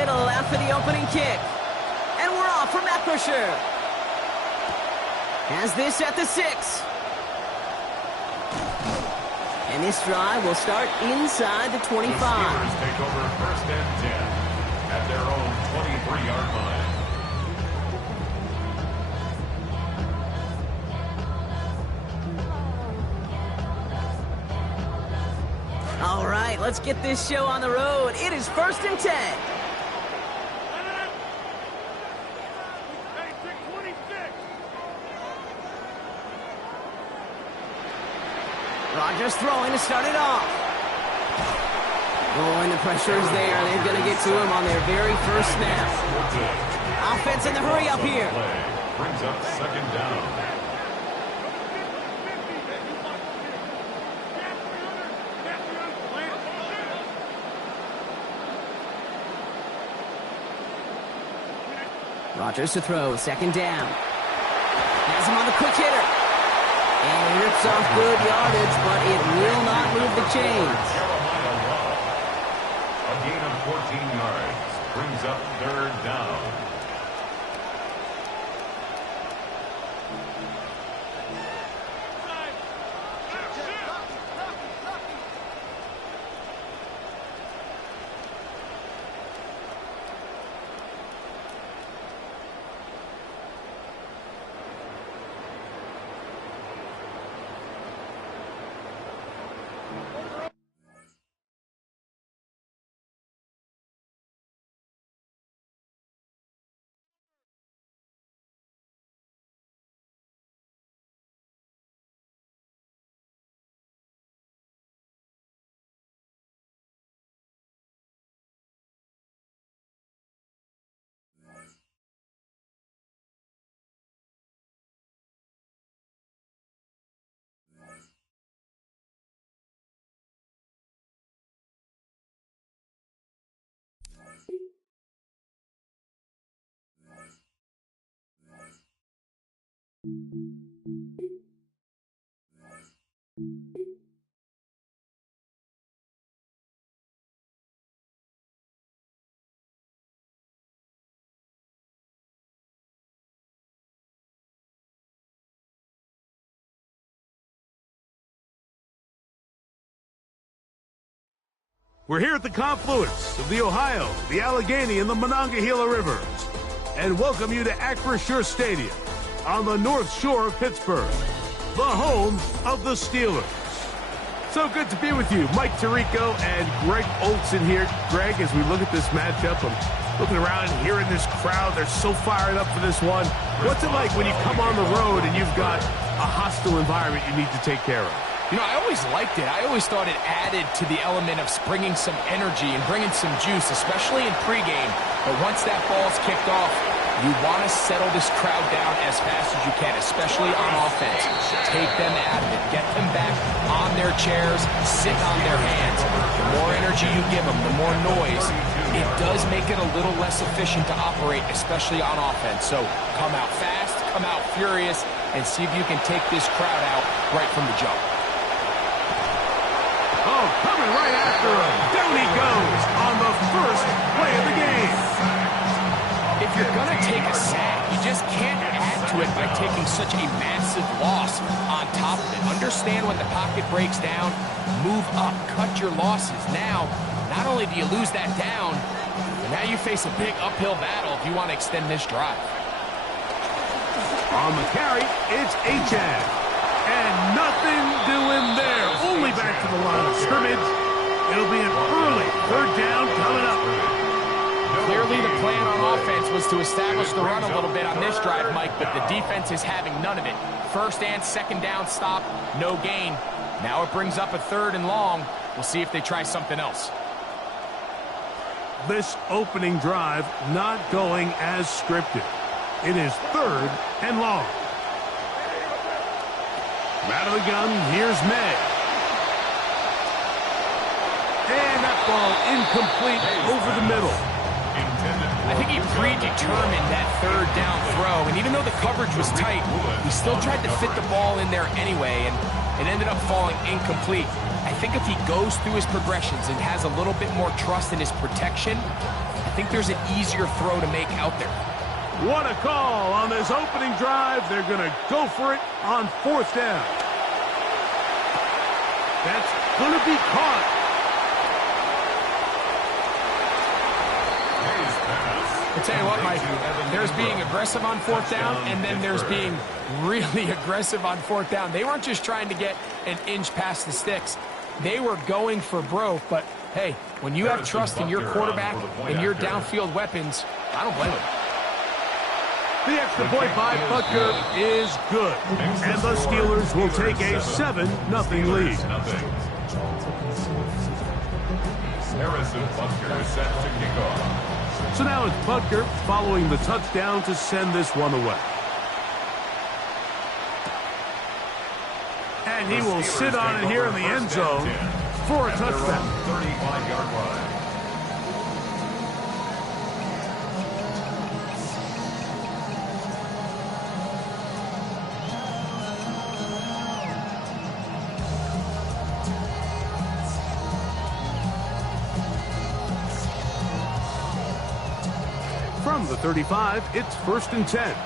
little after the opening kick. And we're off from Acrisure. Has this at the 6. And this drive will start inside the 25. The Steelers take over 1st and 10 at their own 23-yard line. All right, let's get this show on the road. It is 1st and 10. Rodgers throwing to start it off. Oh, and the pressure is there. They're going to get to him on their very first snap. Offense in the hurry up here. Brings up 2nd down. Rodgers to throw, 2nd down. Has him on the quick hitter. And he rips off good yardage, but it will not move the chains. A gain of 14 yards brings up 3rd down. We're here at the confluence of the Ohio, the Allegheny, and the Monongahela Rivers, and welcome you to Acrisure Stadium on the North Shore of Pittsburgh, the home of the Steelers. So good to be with you. Mike Tirico and Greg Olson here. Greg, as we look at this matchup, I'm looking around and hearing this crowd. They're so fired up for this one. What's it like when you come on the road and you've got a hostile environment you need to take care of? You know, I always liked it. I always thought it added to the element of bringing some energy and bringing some juice, especially in pregame. But once that ball's kicked off, you want to settle this crowd down as fast as you can, especially on offense. Take them out of it. Get them back on their chairs, sitting on their hands. The more energy you give them, the more noise. It does make it a little less efficient to operate, especially on offense. So come out fast, come out furious, and see if you can take this crowd out right from the jump. Oh, coming right after him. Down he goes on the first play of the game. If you're going to take a sack, you just can't add to it by taking such a massive loss on top of it. Understand when the pocket breaks down, move up, cut your losses. Now, not only do you lose that down, but now you face a big uphill battle if you want to extend this drive. On the carry, it's Achad. And nothing doing there. Only back to the line of scrimmage. It'll be an early 3rd down coming up. Clearly the plan on offense was to establish the run a little bit on this drive, Mike, but the defense is having none of it. 1st and 2nd down stop, no gain. Now it brings up a 3rd and long. We'll see if they try something else. This opening drive not going as scripted. It is 3rd and long. Out of the gun, here's May. And that ball incomplete over the middle. I think he predetermined that 3rd down throw, and even though the coverage was tight, he still tried to fit the ball in there anyway, and it ended up falling incomplete. I think if he goes through his progressions and has a little bit more trust in his protection, I I think there's an easier throw to make out there. What a call on this opening drive. They're going to go for it on 4th down. That's going to be caught. I'll tell you what, Mike, there's being aggressive on 4th down, and then there's being really aggressive on 4th down. They weren't just trying to get an inch past the sticks. They were going for broke, but hey, when you have trust in your quarterback and your downfield weapons, I don't blame them. The extra point by Butker is good, and the Steelers will take a 7-0 lead. Harrison Butker is set to kick off. So now it's Butker following the touchdown to send this one away. And he will sit on it here in the end zone for a touchdown. 35-yard line. From the 35, it's 1st and 10.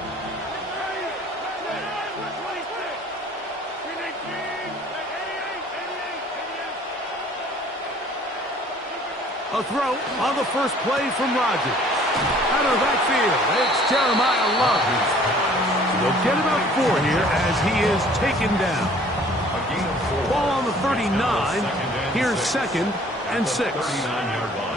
A throw on the first play from Rodgers. Out of the backfield, it's Jeremiah Love. They'll get about 4 here as he is taken down. Ball on the 39. Here's 2nd and 6. 39-yard line.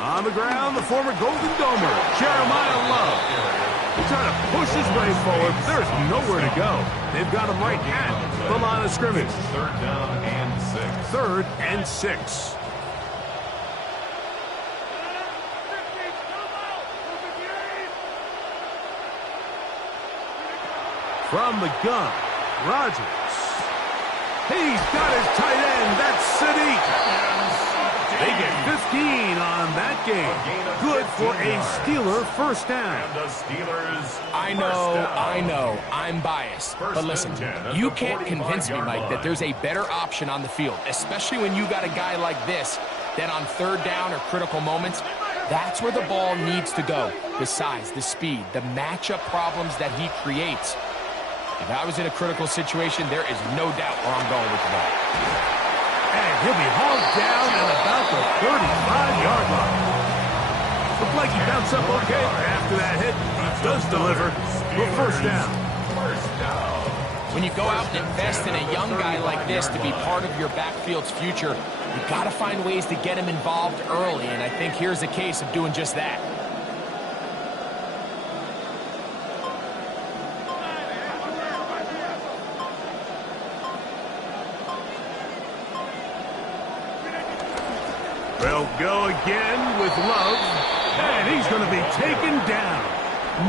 On the ground, the former Golden Domer, Jeremiah Love. He's trying to push his way forward. There's nowhere to go. They've got him right at the line of scrimmage. 3rd down and 6. 3rd and 6. From the gun, Rodgers. He's got his tight end. That's Sadiq. They get 15 on that game. Good for a Steeler 1st down. And the Steelers. I know, I'm biased. But listen, you can't convince me, Mike, that there's a better option on the field, especially when you got a guy like this that on 3rd down or critical moments, that's where the ball needs to go. The size, the speed, the matchup problems that he creates. If I was in a critical situation, there is no doubt where I'm going with the ball. And he'll be hauled down at about the 35-yard line. Looked like he bounced up okay after that hit. He does deliver for 1st down. When you go out and invest in a young guy like this to be part of your backfield's future, you've got to find ways to get him involved early, and I think here's a case of doing just that. They'll go again with Love, and he's going to be taken down.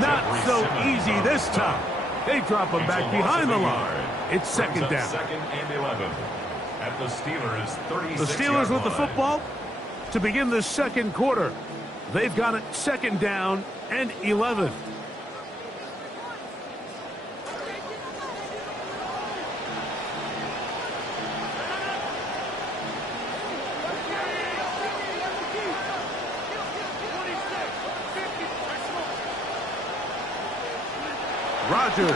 Not so easy this time. They drop him back behind the line. It's 2nd down. 2nd and 11. At the Steelers' 36-yard The Steelers with the line. football to begin the 2nd quarter. They've got it 2nd down and 11. Rodgers.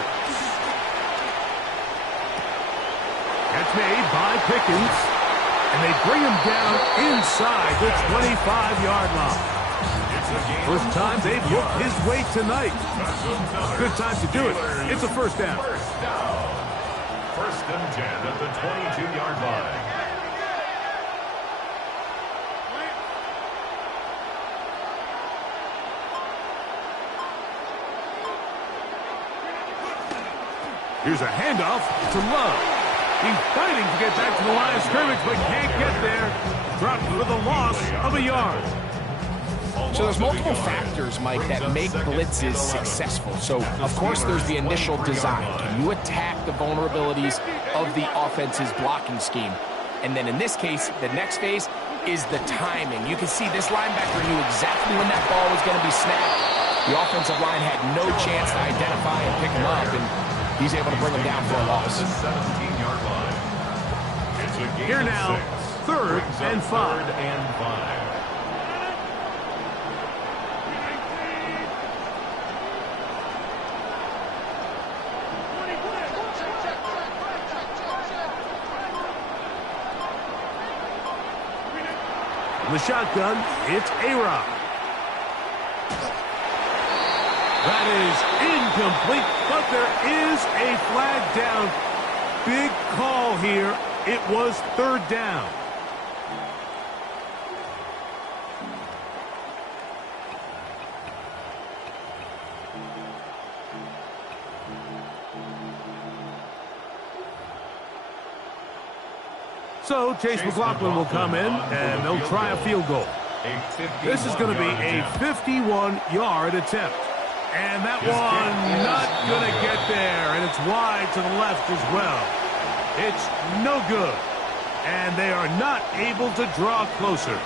Catch made by Pickens. And they bring him down inside the 25-yard line. First time they've looked his way tonight. Good time to do it. It's a 1st down. 1st and 10 at the 22-yard line. Here's a handoff to Love. He's fighting to get back to the line of scrimmage, but can't get there. Dropped for the loss of a yard. So there's multiple factors, Mike, that make blitzes successful. So, of course, there's the initial design. Can you attack the vulnerabilities of the offense's blocking scheme? And then in this case, the next phase, is the timing. You can see this linebacker knew exactly when that ball was going to be snapped. The offensive line had no chance to identify and pick him up, and he's able to bring him down for a loss. The 17-yard line. It's a gain Here of now, 6. third Brings up and 5. Third and 5. The shotgun, it's A-Rod. That is incomplete, but there is a flag down. Big call here. It was third down. So Chase McLaughlin will come in, and they'll try a field goal. This is going to be a 51-yard attempt. And that one not going to get there, and it's wide to the left as well. It's no good, and they are not able to draw closer.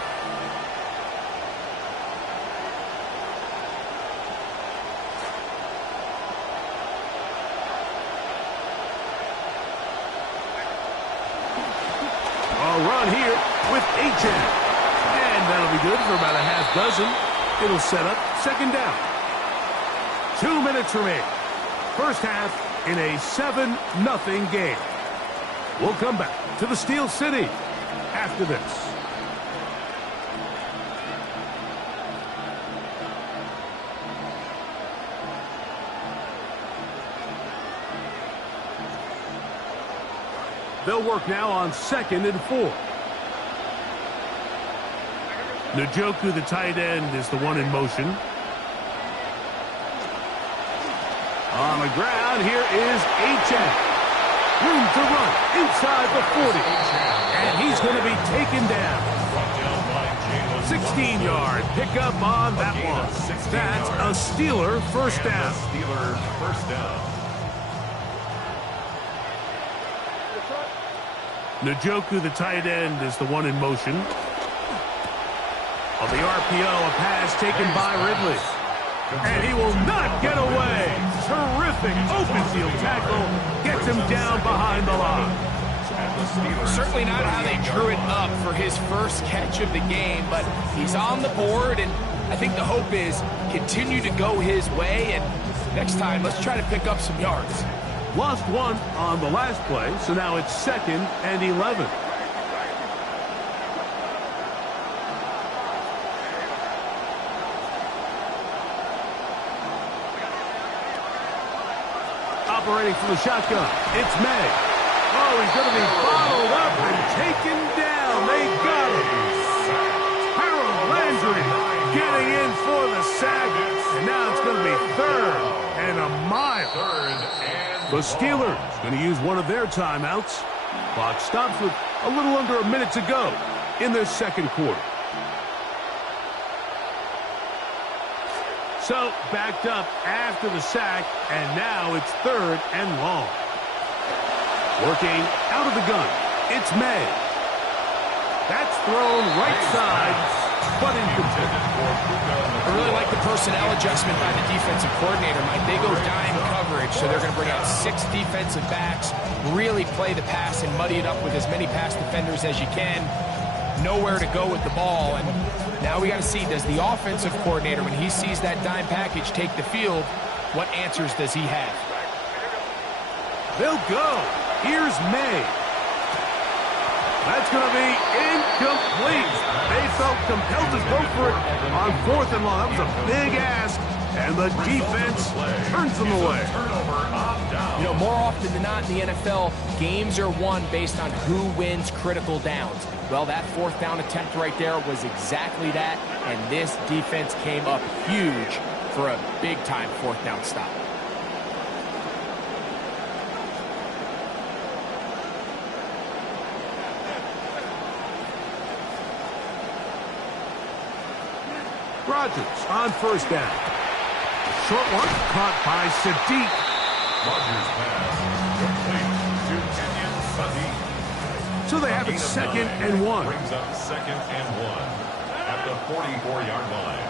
Run here with H.N. And that'll be good for about a half dozen. It'll set up second down. 2 minutes remaining. First half in a 7-0 game. We'll come back to the Steel City after this. They'll work now on 2nd and 4. Njoku, the tight end, is the one in motion. On the ground, here is H.N. Room to run inside the 40. And he's going to be taken down. 16-yard pickup on that one. That's a Steeler first down. Steelers first down. Njoku, the tight end, is the one in motion. On the RPO, a pass taken by Ridley. And he will not get away. Terrific open field tackle. Gets him down behind the line. Certainly not how they drew it up for his first catch of the game, but he's on the board, and I think the hope is continue to go his way, and next time, let's try to pick up some yards. Lost one on the last play, so now it's 2nd and 11. Operating from the shotgun, it's May. Oh, he's going to be bottled up and taken down. They got him. Harold Landry getting in for the sack, and now it's going to be 3rd and a mile. The Steelers going to use one of their timeouts. Clock stops with a little under a minute to go in their second quarter. So, backed up after the sack, and now it's 3rd and long. Working out of the gun, it's May. That's thrown right side, but incomplete. I really like the personnel adjustment by the defensive coordinator, Mike. They go dime coverage, so they're going to bring out 6 defensive backs, really play the pass and muddy it up with as many pass defenders as you can. Nowhere to go with the ball, and now we got to see, does the offensive coordinator, when he sees that dime package take the field, what answers does he have? They'll go. Here's May. That's going to be incomplete. They felt compelled to go for it on 4th and long. That was a big ask, and the defense turns them away. You know, more often than not in the NFL, games are won based on who wins critical downs. Well, that 4th down attempt right there was exactly that, and this defense came up huge for a big-time 4th down stop. Rodgers on 1st down. Short one caught by Sadiq. Rodgers pass complete to Kenyon Sadiq. So they have it 2nd and 1. Brings up 2nd and 1 at the 44-yard line.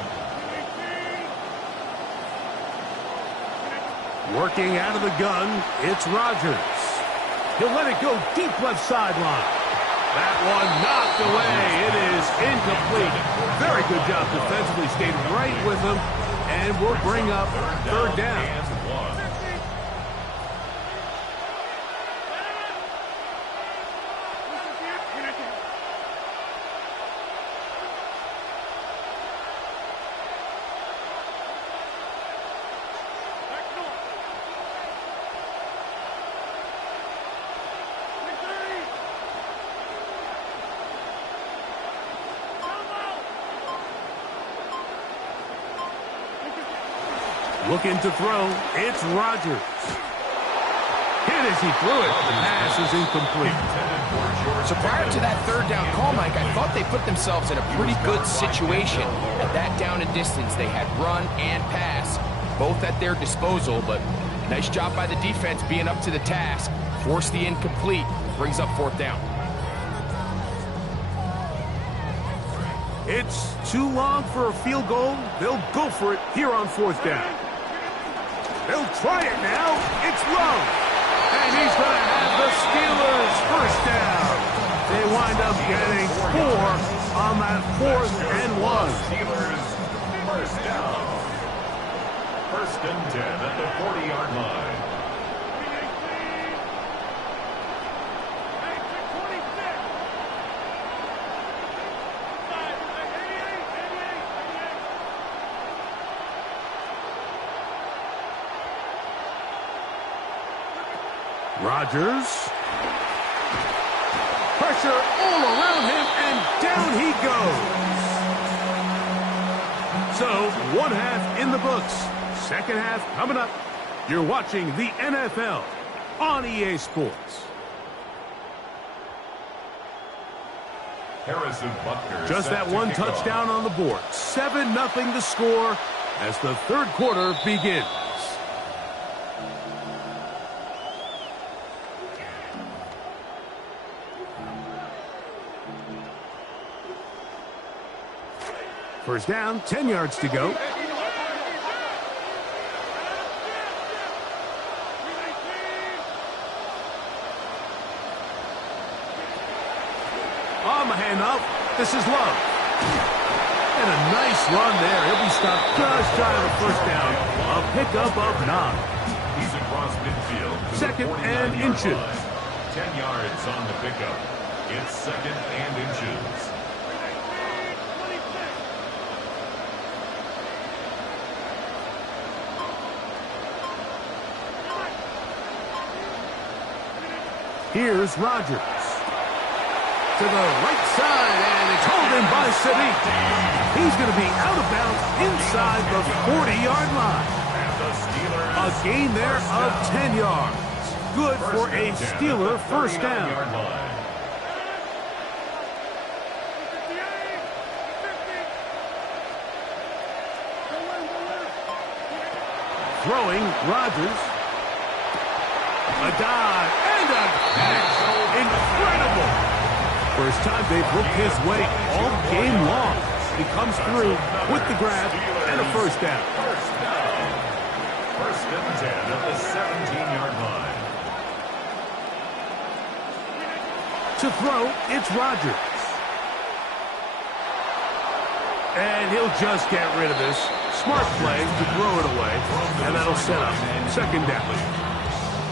Working out of the gun, it's Rodgers. He'll let it go deep left sideline. That one knocked away. It is incomplete. Very good job defensively. Stayed right with him, and will bring up 3rd down. Looking to throw, it's Rodgers. Hit as he threw it. The pass is incomplete. So prior to that 3rd down call, Mike, I thought they put themselves in a pretty good situation. At that down and distance, they had run and pass, both at their disposal, but nice job by the defense being up to the task. Force the incomplete, brings up 4th down. It's too long for a field goal. They'll go for it here on 4th down. They'll try it now. It's low. And he's going to have the Steelers 1st down. They wind up getting 4 on that 4th and 1. Steelers 1st down. 1st and 10 at the 40-yard line. Rodgers. Pressure all around him, and down he goes. So, 1 half in the books. 2nd half coming up. You're watching the NFL on EA Sports. Harrison Butker. Just that one touchdown on the board. 7-0 to score as the 3rd quarter begins. First down, 10 yards to go. On the handoff, this is Love. And a nice run there. He'll be stopped just shy of the 1st down. A pickup of 9. He's across midfield. 2nd and inches. 10 yards on the pickup. It's 2nd and inches. Here's Rodgers. To the right side, and it's hauled in by Sadiq. He's going to be out of bounds inside the 40-yard line. A gain there of 10 yards. Good for a Steeler 1st down. Throwing, Rodgers. A dive and a catch. Incredible. First time they've looked his way all game long. He comes through with the grab and a 1st down. 1st and 10 at the 17-yard line. To throw, it's Rodgers. And he'll just get rid of this. Smart play to throw it away. And that'll set up 2nd down.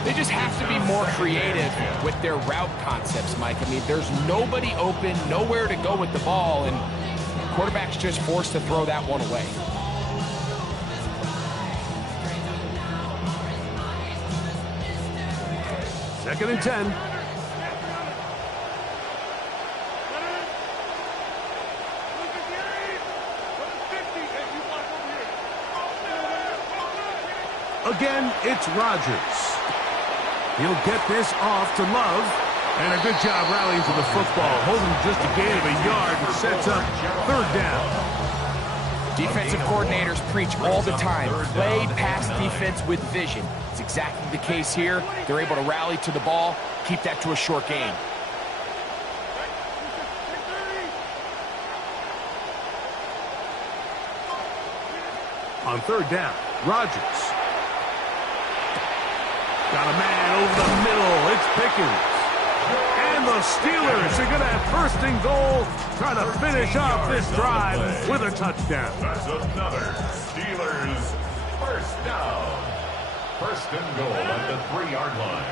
They just have to be more creative with their route concepts, Mike. I mean, there's nobody open, nowhere to go with the ball, and quarterback's just forced to throw that one away. Second and 10. Again, it's Rodgers. He'll get this off to Love. And a good job rallying to the football. Holding just a gain of a yard and sets up 3rd down. Defensive coordinators preach all the time. Play pass defense with vision. It's exactly the case here. They're able to rally to the ball, keep that to a short gain. On third down, Rodgers. Got a man over the middle. It's Pickens. And the Steelers are going to have first and goal, trying to finish off this drive with a touchdown. That's another Steelers first down. First and goal at the 3-yard line.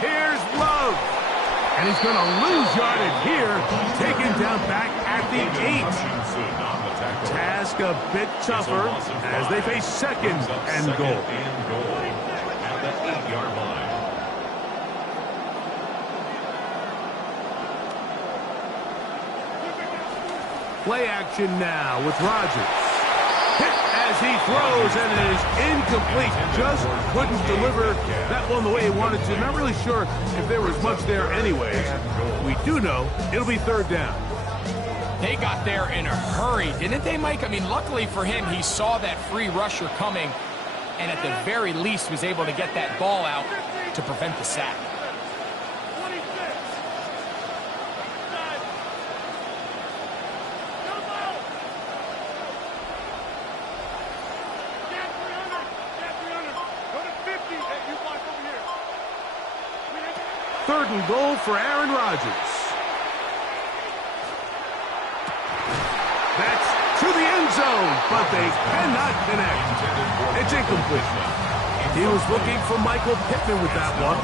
Here's Love. And he's going to lose yardage here, taken down back at the 8. Task a bit tougher as they face second and goal. At the 8-yard line. Play action now with Rodgers. Hit as he throws, and it is incomplete. Just couldn't deliver that one the way he wanted to. Not really sure if there was much there anyways. We do know it'll be third down. They got there in a hurry, didn't they, Mike? I mean, luckily for him, he saw that free rusher coming, and at the very least was able to get that ball out to prevent the sack. Third and goal for Aaron Rodgers. That's to the end zone, but they cannot connect. It's incomplete. He was looking for Michael Pittman with that one.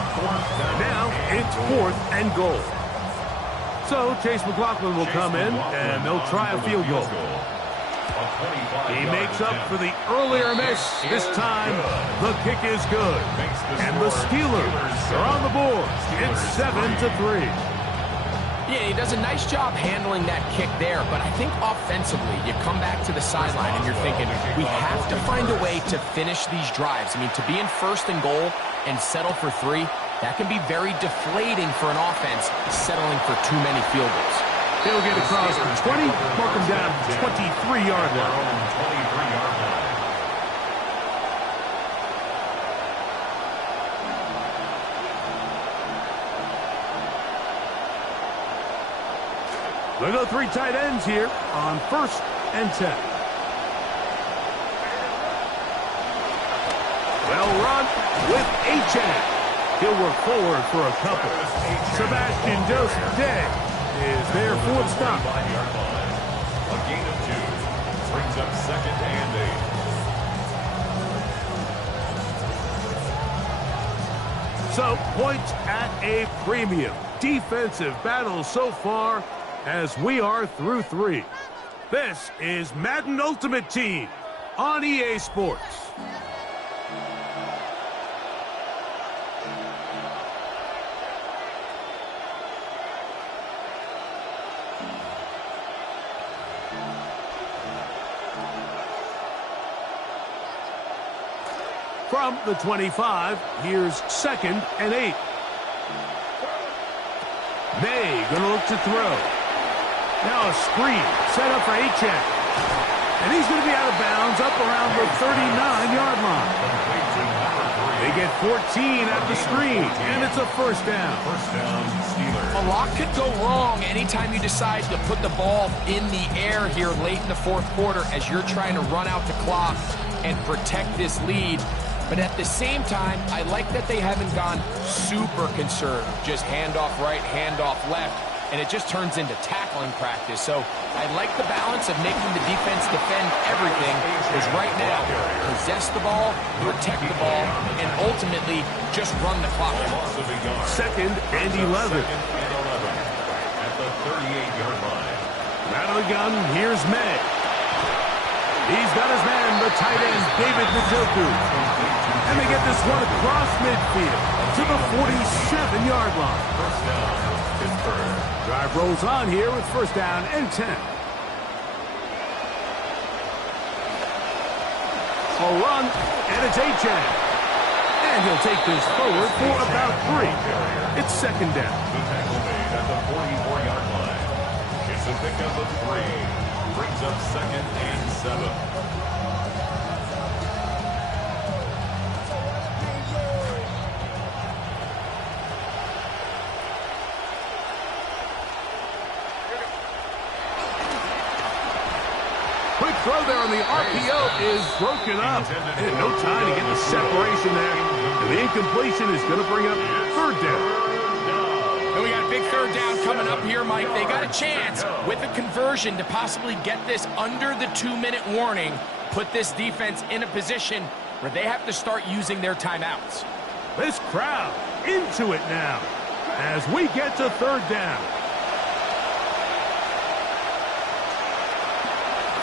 Now it's fourth and goal. So Chase McLaughlin will come in, and they'll try a field goal. He makes up for the earlier miss. This time, the kick is good. And the Steelers are on the board. It's 7-3. Yeah, he does a nice job handling that kick there, but I think offensively, you come back to the sideline and you're thinking, we have to find a way to finish these drives. I mean, to be in first and goal and settle for 3, that can be very deflating for an offense settling for too many field goals. He'll get across the 20, mark him down 23-yard line. They'll go 3 tight ends here on first and 10. Well run with Achane. He'll work forward for a couple. Sebastian Joseph is their fourth stop. A gain of 2 brings up second and 8. So points at a premium. Defensive battle so far as we are through 3. This is Madden Ultimate Team on EA Sports. From the 25, here's second and 8. May gonna look to throw. Now a screen set up for Achane. And he's gonna be out of bounds up around the 39-yard line. They get 14 at the screen, and it's a first down. First down, Steelers. A lot could go wrong anytime you decide to put the ball in the air here late in the fourth quarter as you're trying to run out the clock and protect this lead. But at the same time, I like that they haven't gone super conservative. Just handoff right, handoff left, and it just turns into tackling practice. So I like the balance of making the defense defend everything, because right now, possess the ball, protect the ball, and ultimately just run the clock out. Second and 11. At the 38-yard line. Out of the gun, here's May. He's got his man, the tight end, David Njoku. And they get this one across midfield to the 47-yard line. First down, Pittsburgh. Drive rolls on here with first down and 10. A run, and it's Achane. And he'll take this forward for about 3. It's second down. The tackle made at the 44-yard line. It's a pickup of 3. brings up 2nd and 7. Quick throw there on the RPO is broken up. And no time to get the separation there. And the incompletion is going to bring up 3rd down. And we got a big 3rd down coming up here, Mike. They got a chance with a conversion to possibly get this under the 2-minute warning, put this defense in a position where they have to start using their timeouts. This crowd into it now as we get to 3rd down.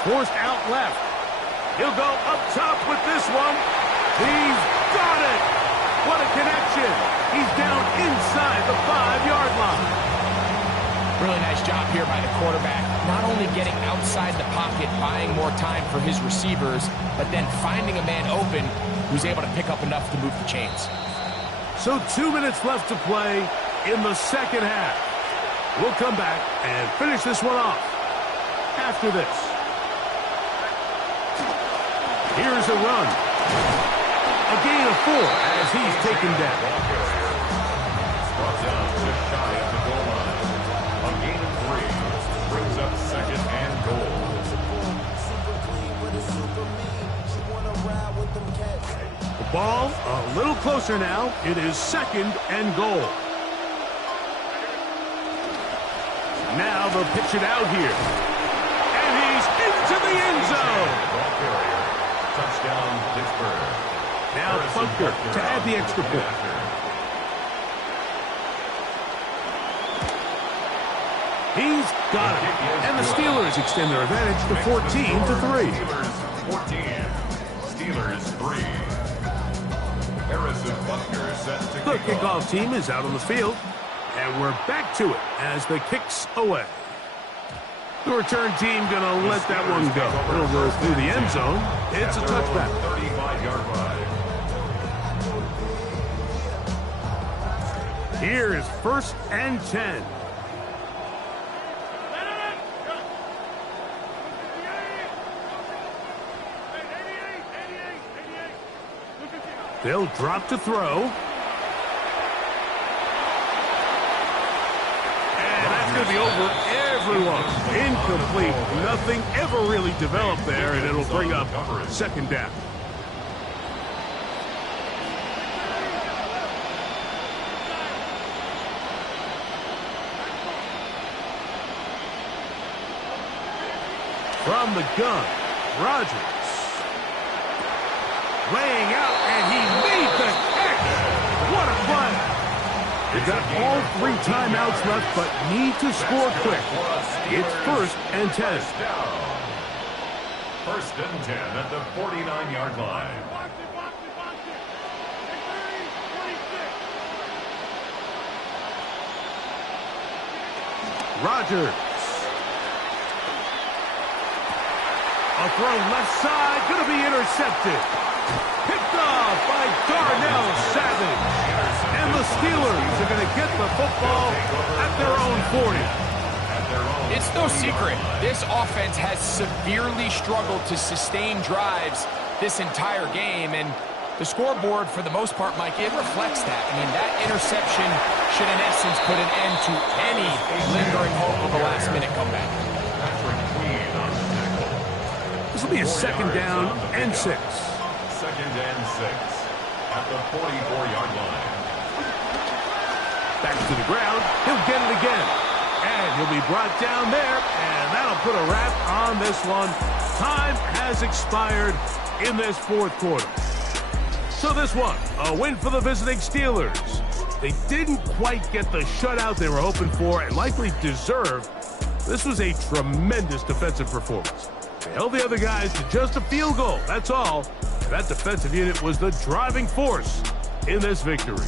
Forced out left. He'll go up top with this one. He's got it. What a connection. He's down inside the 5-yard line. Really nice job here by the quarterback. Not only getting outside the pocket, buying more time for his receivers, but then finding a man open who's able to pick up enough to move the chains. So 2 minutes left to play in the 2nd half. We'll come back and finish this one off after this. Here's a run. A gain of 4 as he's taken down. Brought down just shy of the goal line. A gain of 3 brings up 2nd and goal. The ball a little closer now. It is 2nd and goal. Now they'll pitch it out here. And he's into the end zone. Touchdown, Pittsburgh. Now Bunker to add the extra point. He's got it. And the Steelers extend their advantage to 14-3. Steelers 3. Harrison Butker set to The kick kickoff team is out on the field. And we're back to it as the kick's away. The return team going to let that one go. It'll go through the end zone. It's a touchback. 35-yard line. Here is 1st and 10. They'll drop to throw. And that's going to be over everyone. Incomplete. Nothing ever really developed there, and it'll bring up 2nd down. From the gun, Rodgers. Laying out, and he made the catch. What a play. They've got all 3 timeouts left, but need to score quick. It's 1st and 10. 1st and 10 at the 49-yard line. Rodgers. A throw left side, going to be intercepted. Picked off by Darnell Savage. And the Steelers are going to get the football at their own 40. It's no secret, this offense has severely struggled to sustain drives this entire game, and the scoreboard, for the most part, Mike, it reflects that. I mean, that interception should, in essence, put an end to any lingering hope of a last-minute comeback. This will be a 2nd down and 6. 2nd and 6 at the 44-yard line. Back to the ground. He'll get it again. And he'll be brought down there. And that'll put a wrap on this one. Time has expired in this 4th quarter. So this one, a win for the visiting Steelers. They didn't quite get the shutout they were hoping for and likely deserved. This was a tremendous defensive performance. They held the other guys to just a field goal. That's all. That defensive unit was the driving force in this victory.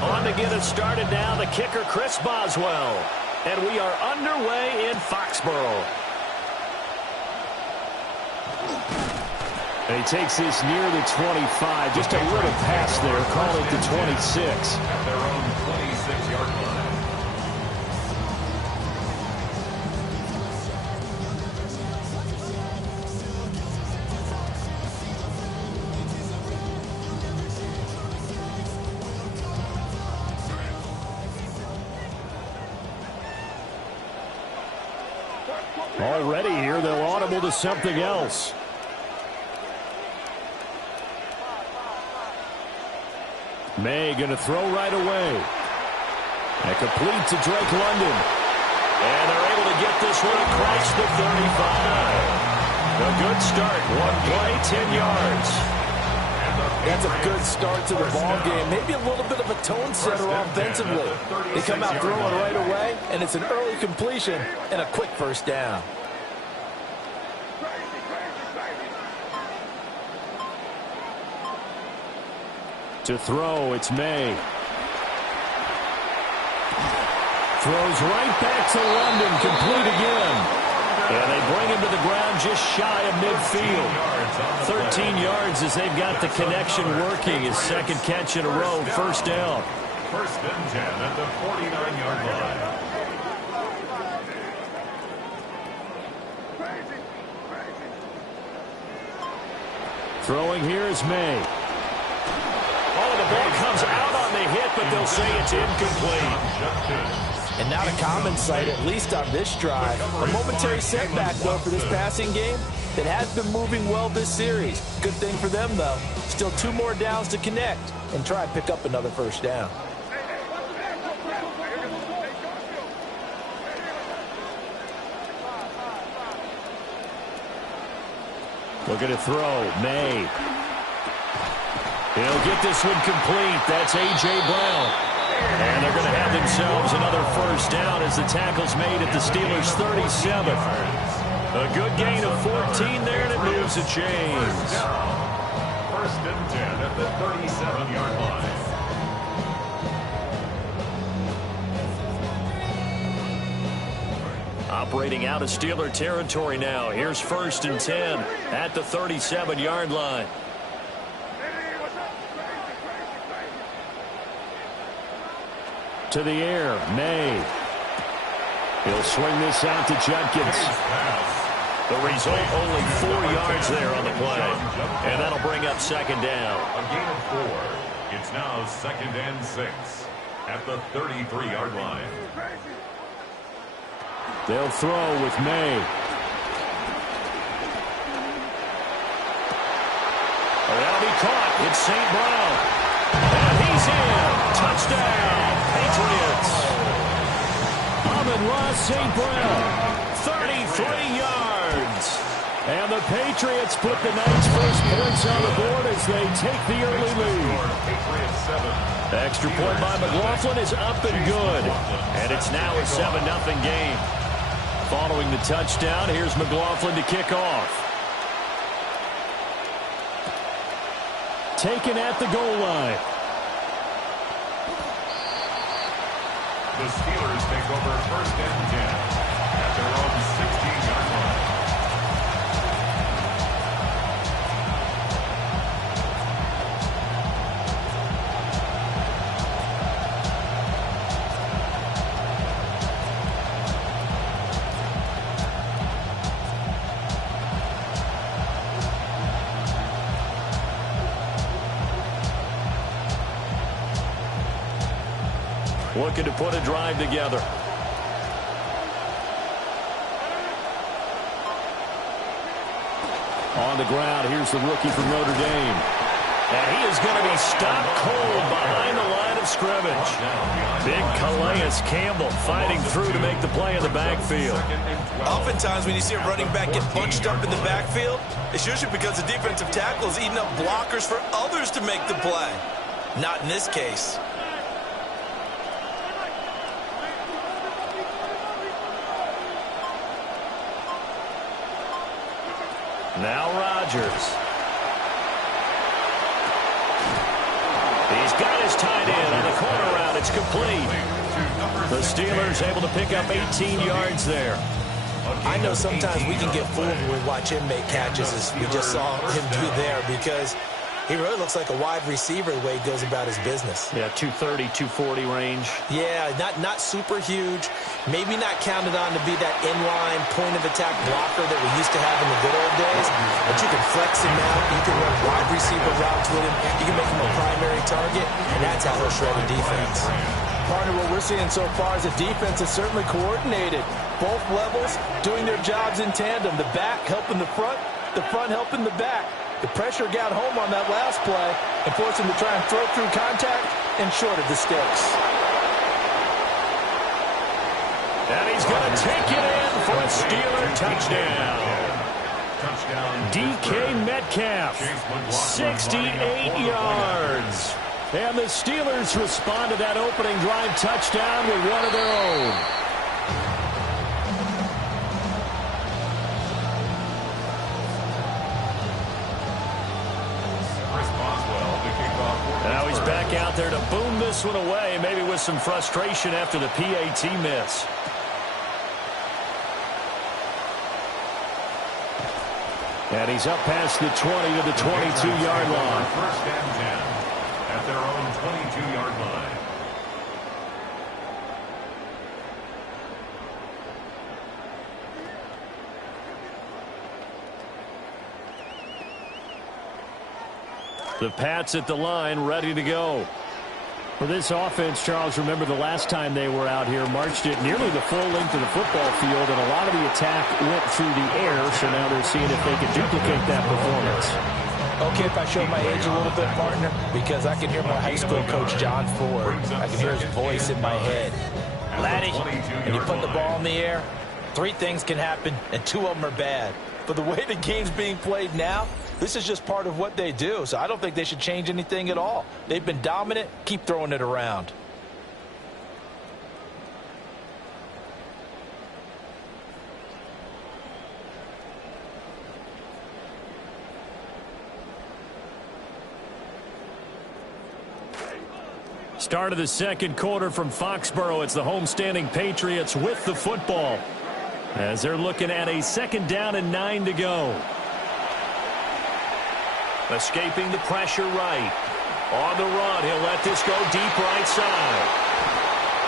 On to get us started now, the kicker, Chris Boswell. And we are underway in Foxborough. And he takes this near the 25. Just a little pass there. Call it the 26. At their own 26-yard line. Already here, they'll audible to something else. May going to throw right away. And complete to Drake London. And they're able to get this one across the 35. A good start. One play, 10 yards. That's a good start to the ball game. Maybe a little bit of a tone setter offensively. They come out throwing right away, and it's an early completion and a quick first down. To throw, it's May. Throws right back to London, complete again. And they bring him to the ground just shy of midfield. 13 yards as they've got the connection working. His second catch in a row, first down. First and 10 at the 49-yard line. Throwing here is May. Oh, the ball comes out on the hit, but they'll say it's incomplete. And not a common sight, at least on this drive. A momentary setback, though, for this passing game that has been moving well this series. Good thing for them, though. Still 2 more downs to connect and try and pick up another first down. Looking to throw, May. He'll get this one complete. That's A.J. Brown. And they're going to have themselves another first down as the tackle's made at the Steelers' 37. A good gain of 14 there, and it moves the chains. First and 10 at the 37-yard line. Operating out of Steeler territory now. Here's first and 10 at the 37-yard line. To the air, May. He'll swing this out to Judkins. The result, only 4 yards there on the play. And that'll bring up second down. A gain of 4. It's now second and 6 at the 33-yard line. They'll throw with May. That'll be caught. It's St. Brown. And he's in. Touchdown, Patriots. Amon-Ra St. Brown, 33 yards. And the Patriots put the Knights' first points on the board as they take the early lead. Extra point by McLaughlin is up and good. And it's now a 7-0 game. Following the touchdown, here's McLaughlin to kick off. Taken at the goal line. The Steelers take over first and 10 at their own 16-yard line. looking to put a drive together. On the ground, here's the rookie from Notre Dame. And he is going to be stopped cold behind the line of scrimmage. Big Calais Campbell fighting through to make the play in the backfield. Oftentimes when you see a running back get bunched up in the backfield, it's usually because the defensive tackle is eating up blockers for others to make the play. Not in this case. Now Rodgers. He's got his tight end on the corner route. It's complete. The Steelers able to pick up 18 yards there. I know sometimes we can get fooled when we watch him make catches, as we just saw him do there, because he really looks like a wide receiver the way he goes about his business. Yeah, 230, 240 range. Yeah, not super huge. Maybe not counted on to be that inline point-of-attack blocker that we used to have in the good old days. But you can flex him out. You can run wide receiver routes with him. You can make him a primary target, and that's how he'll shred a defense. Partner, what we're seeing so far is the defense is certainly coordinated. Both levels doing their jobs in tandem. The back helping the front helping the back. The pressure got home on that last play and forced him to try and throw through contact and shorted the sticks. And he's going to take it in for a Steeler touchdown. DK Metcalf, 68 yards. And the Steelers respond to that opening drive touchdown with one of their own. Now he's back out there to boom this one away, maybe with some frustration after the PAT miss. And he's up past the 20 to the 22-yard line. First and 10 at their own 22-yard line. The Pats at the line, ready to go. For this offense, Charles, remember the last time they were out here, marched it nearly the full length of the football field, and a lot of the attack went through the air, so now they're seeing if they can duplicate that performance. Okay, if I show my age a little bit, partner, because I can hear my high school coach, John Ford. I can hear his voice in my head. Laddie, when you put the ball in the air, 3 things can happen, and 2 of them are bad. But the way the game's being played now, this is just part of what they do, so I don't think they should change anything at all. They've been dominant. Keep throwing it around. Start of the second quarter from Foxborough. It's the homestanding Patriots with the football, as they're looking at a 2nd down and 9 to go. Escaping the pressure right. On the run, he'll let this go deep right side.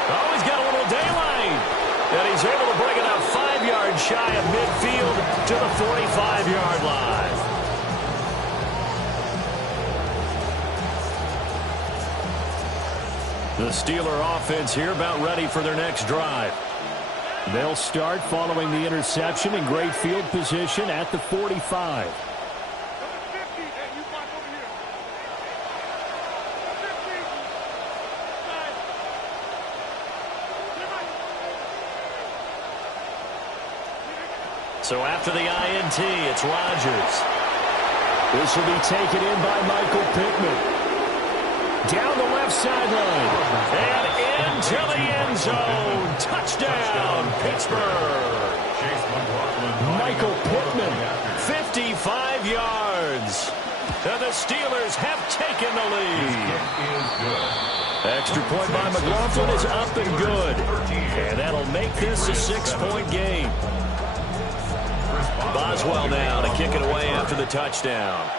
Oh, he's got a little daylight. And he's able to bring it up 5 yards shy of midfield to the 45-yard line. The Steeler offense here about ready for their next drive. They'll start following the interception in great field position at the 45. So after the INT, it's Rodgers. This will be taken in by Michael Pittman. Down the left sideline. And into the end zone. Touchdown, Pittsburgh. Michael Pittman, 55 yards. And the Steelers have taken the lead. Extra point by McLaughlin is up and good. And that'll make this a 6-point game. Boswell now to kick it away after the touchdown.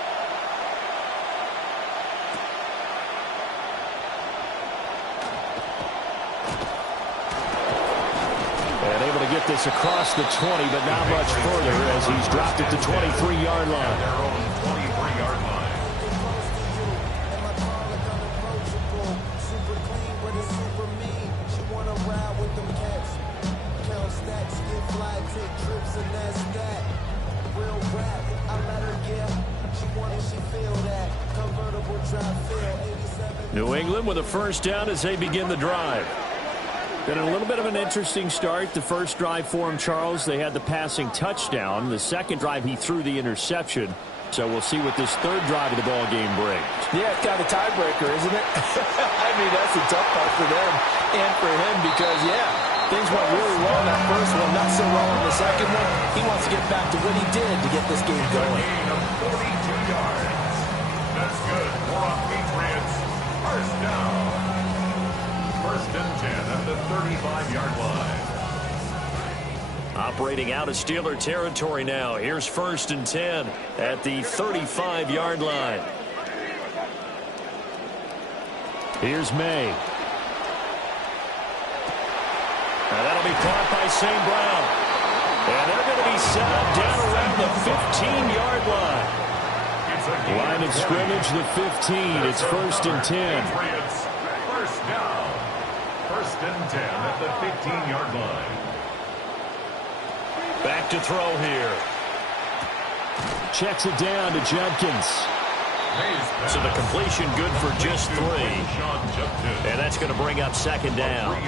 And able to get this across the 20, but not much further as he's dropped it to 23-yard line. Their own 23-yard line. New England with a first down as they begin the drive. Been a little bit of an interesting start. The first drive for him, Charles, they had the passing touchdown. The second drive, he threw the interception. So we'll see what this third drive of the ball game brings. Yeah, it's kind of a tiebreaker, isn't it? I mean, that's a tough part for them and for him because, yeah, things went really well in that first one, not so well in the second one. He wants to get back to what he did to get this game going. 42 yards. That's good. More on Patriots. First down. First and 10 at the 35-yard line. Operating out of Steeler territory now. Here's first and 10 at the 35-yard line. Here's May. Now that'll be caught by St. Brown. And they're going to be set up down around the 15-yard line. Line of scrimmage, the 15. It's first and 10. First down. First and 10 at the 15-yard line. Back to throw here. Checks it down to Judkins. So the completion good for just 3. And that's going to bring up second down.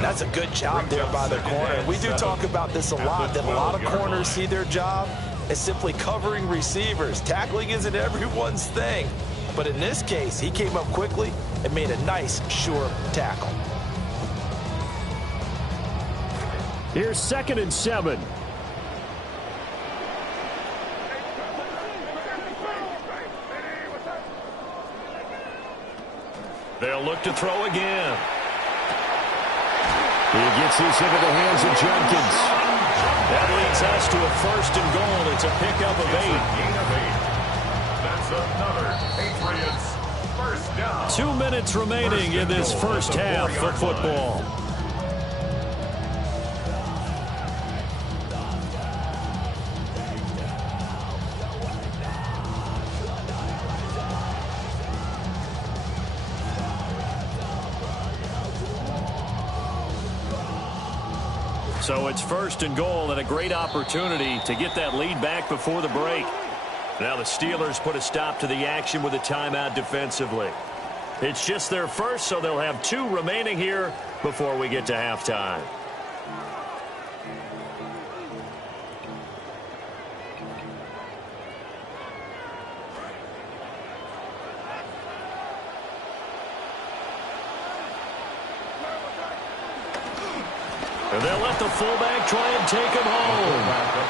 That's a good job there by the corner. We do talk about this a lot, that a lot of corners see their job as simply covering receivers. Tackling isn't everyone's thing. But in this case, he came up quickly and made a nice, sure tackle. Here's second and 7. They'll look to throw again. He gets this into the hands of Jenkins. That leads us to a first and goal. It's a pickup of 8. That's another Patriots first down. 2 minutes remaining in this first half of football. So it's first and goal and a great opportunity to get that lead back before the break. Now the Steelers put a stop to the action with a timeout defensively. It's just their first, so they'll have 2 remaining here before we get to halftime. And they'll let the fullback try and take him home.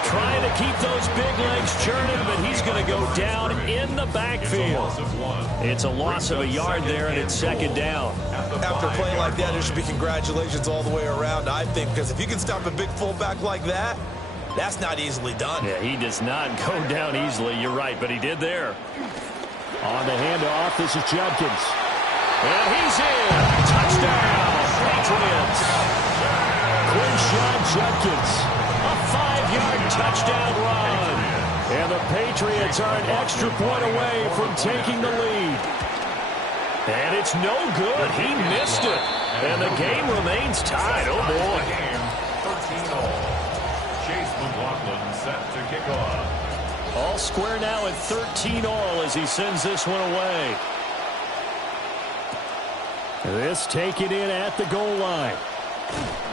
Trying to keep those big legs churning, but he's going to go down in the backfield. It's a loss of a yard there, and it's second down. After playing like that, there should be congratulations all the way around, I think, because if you can stop a big fullback like that, that's not easily done. Yeah, he does not go down easily. You're right, but he did there. On the handoff, this is Judkins. And he's in. Touchdown, Patriots. Quinshon Judkins, a 5-yard touchdown run. And the Patriots are an extra point away from taking the lead. And it's no good. He missed it. And the game remains tied. Oh, boy. 13-all. Chase McLaughlin set to kick off. All square now at 13-all as he sends this one away. This taken in at the goal line.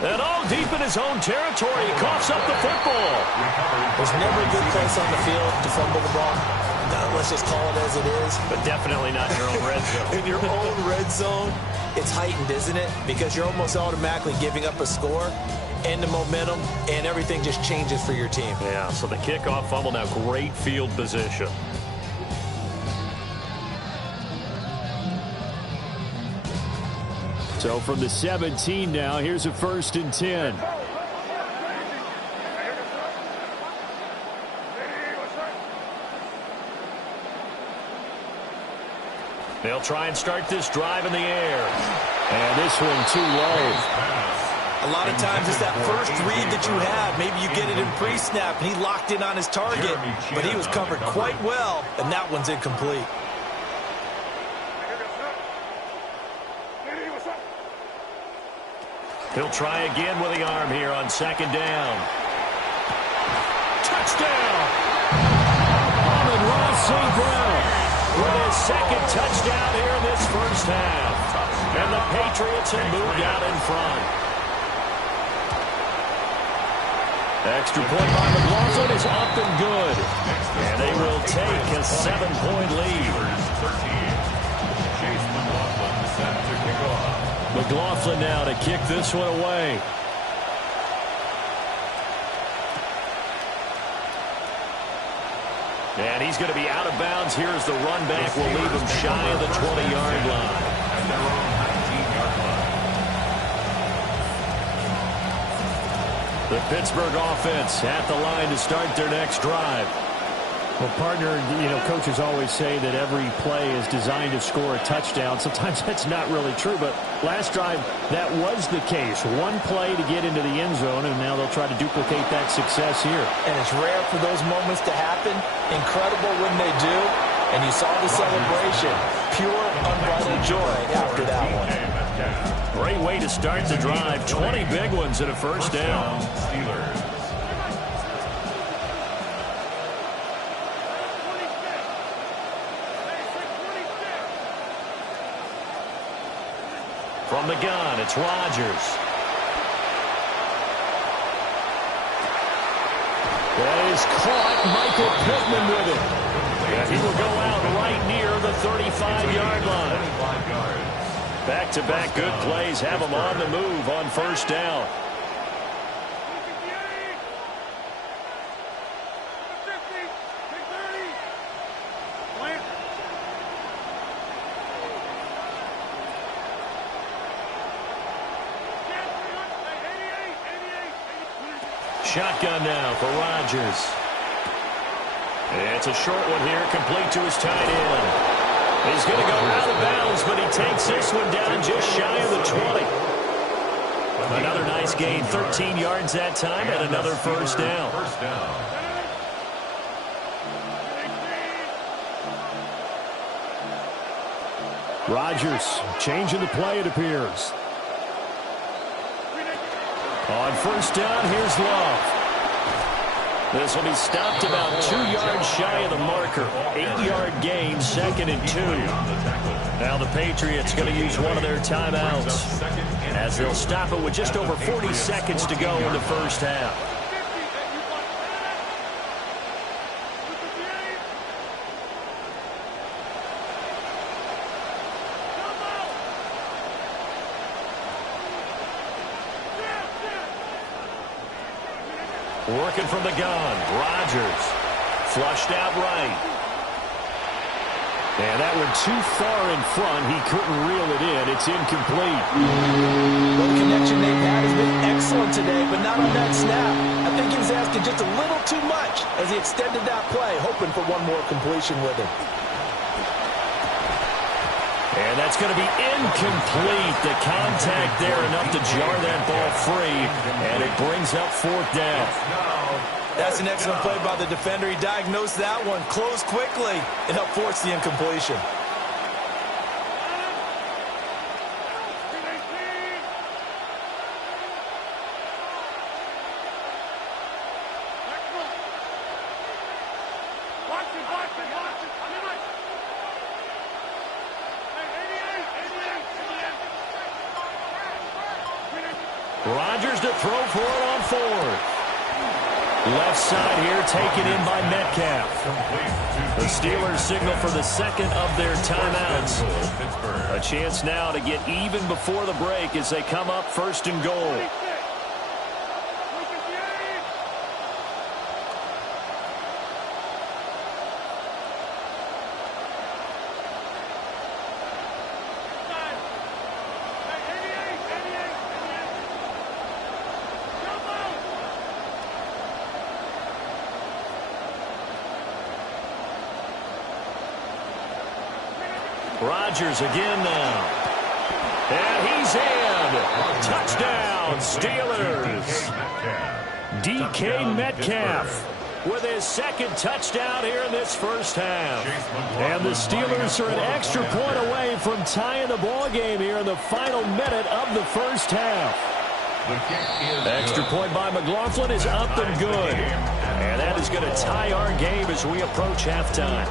And all deep in his own territory, he coughs up the football. There's never a good place on the field to fumble the ball. No, let's just call it as it is. But definitely not in your own red zone. In your own red zone, it's heightened, isn't it? Because you're almost automatically giving up a score and the momentum, and everything just changes for your team. Yeah, so the kickoff fumble, now great field position. So from the 17 now, here's a first and 10. They'll try and start this drive in the air. And this one too low. A lot of times it's that first read that you have. Maybe you get it in pre-snap, and he locked in on his target, but he was covered quite well, and that one's incomplete. He'll try again with the arm here on second down. Touchdown! Amon-Ra St. Brown with his second touchdown here in this first half. And the Patriots have moved out in front. Extra point by McLaughlin is up and good. And they will take a 7-point lead. McLaughlin now to kick this one away. And he's going to be out of bounds. Here's the run back. Will leave him shy of the 20-yard line. At their own 19-yard line. The Pittsburgh offense at the line to start their next drive. Well, partner, coaches always say that every play is designed to score a touchdown. Sometimes that's not really true, but last drive, that was the case. One play to get into the end zone, and now they'll try to duplicate that success here. And it's rare for those moments to happen. Incredible when they do. And you saw the celebration. Pure, unbridled joy after that one. Great way to start the drive. 20 big ones and a first down. Steelers. From the gun, it's Rodgers. That is caught. Michael Pittman with it. And he will go out right near the 35-yard line. Back-to-back good plays have him on the move on first down. Shotgun now for Rodgers. It's a short one here, complete to his tight end. He's going to go out of bounds, but he takes this one down just shy of the 20. Another nice gain, 13 yards that time, and another first down. Rodgers changing the play, it appears. On first down, here's Love. This will be stopped about 2 yards shy of the marker. 8-yard gain, 2nd and 2. Now the Patriots going to use one of their timeouts as they'll stop it with just over 40 seconds to go in the first half. Working from the gun, Rodgers. Flushed out right. And that one too far in front. He couldn't reel it in. It's incomplete. Well, the connection they've had has been excellent today, but not on that snap. I think he was asking just a little too much as he extended that play, hoping for one more completion with him. And that's going to be incomplete. The contact there enough to jar that ball free, and it brings up fourth down. That's an excellent play by the defender. He diagnosed that one, closed quickly, and helped force the incompletion. Rodgers to throw for it on fourth. Left side here taken in by Metcalf. The Steelers signal for the second of their timeouts. A chance now to get even before the break as they come up first and goal. Rodgers again now. And he's in. Touchdown, Steelers. DK Metcalf with his second touchdown here in this first half. And the Steelers are an extra point away from tying the ball game here in the final minute of the first half. Extra point by McLaughlin is up and good. And that is going to tie our game as we approach halftime.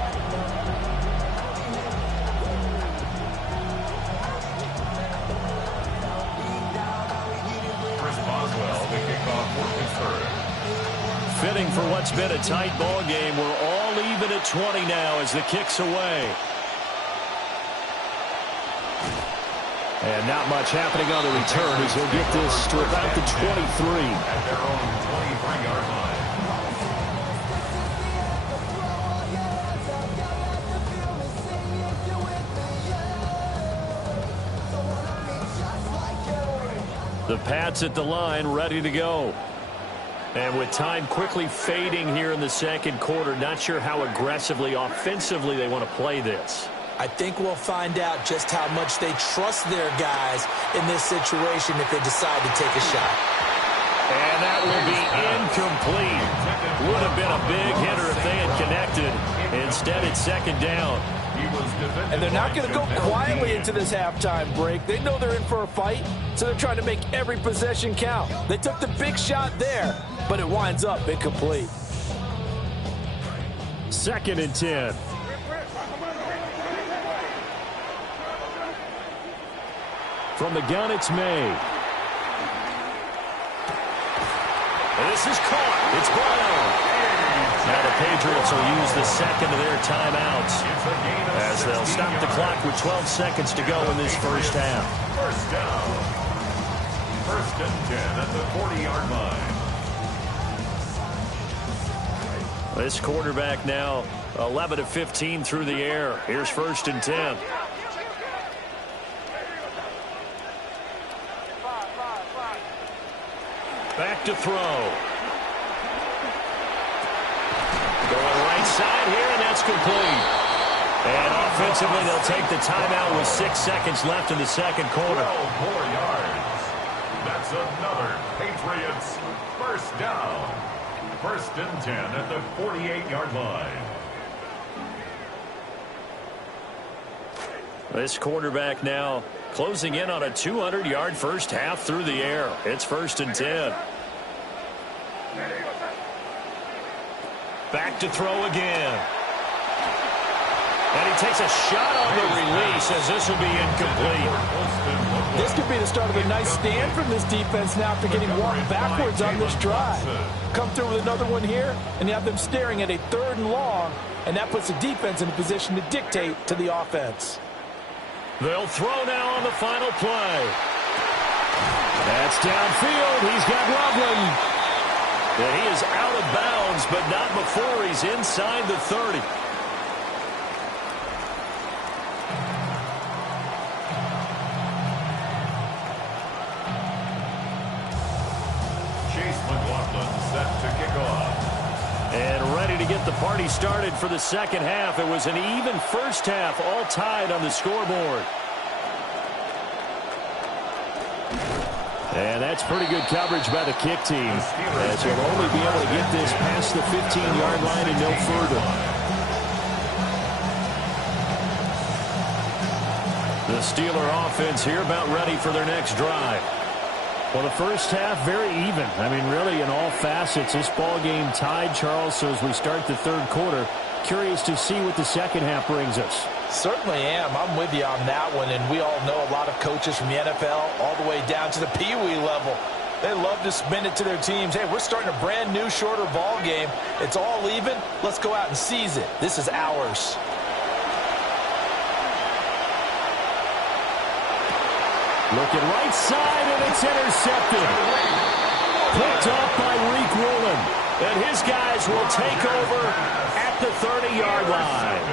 Fitting for what's been a tight ball game. We're all even at 20 now as the kick's away. And not much happening on the return as he'll get this to about the 23. At their own 23-yard line. The Pats at the line, ready to go. And with time quickly fading here in the second quarter, not sure how aggressively, offensively they want to play this. I think we'll find out just how much they trust their guys in this situation if they decide to take a shot. And that will be incomplete. Would have been a big hitter if they had connected. Instead, it's second down. And they're not going to go quietly into this halftime break. They know they're in for a fight, so they're trying to make every possession count. They took the big shot there, but it winds up incomplete. 2nd and 10. From the gun, it's May. And this is caught. It's Brown. Now the Patriots will use the second of their timeouts as they'll stop the clock with 12 seconds to go in this first half. First down. 1st and 10 at the 40-yard line. This quarterback now 11 of 15 through the air. Here's 1st and 10. Back to throw. Going right side here, and that's complete. And offensively, they'll take the timeout with 6 seconds left in the second quarter. 12 more yards. That's another Patriots first down. 1st and 10 at the 48-yard line. This quarterback now closing in on a 200-yard first half through the air. It's 1st and 10. Back to throw again. And he takes a shot on the release as this will be incomplete. This could be the start of a nice stand from this defense now after getting walked backwards on this drive. Come through with another one here, and you have them staring at a 3rd and long, and that puts the defense in a position to dictate to the offense. They'll throw now on the final play. That's downfield. He's got Loveland. And he is out of bounds, but not before he's inside the 30. Chase McLaughlin set to kick off. And ready to get the party started for the second half. It was an even first half, all tied on the scoreboard. And that's pretty good coverage by the kick team, as he'll only be able to get this past the 15-yard line and no further. The Steeler offense here about ready for their next drive. Well, the first half, very even. I mean, really, in all facets, this ball game tied, Charles. So as we start the third quarter, curious to see what the second half brings us. Certainly am. I'm with you on that one, and we all know a lot of coaches from the NFL all the way down to the Pee-wee level. They love to spin it to their teams. Hey, we're starting a brand new, shorter ball game. It's all even. Let's go out and seize it. This is ours. Looking right side, and it's intercepted. Picked off by Reek Woolen. And his guys will take over at the 30-yard line.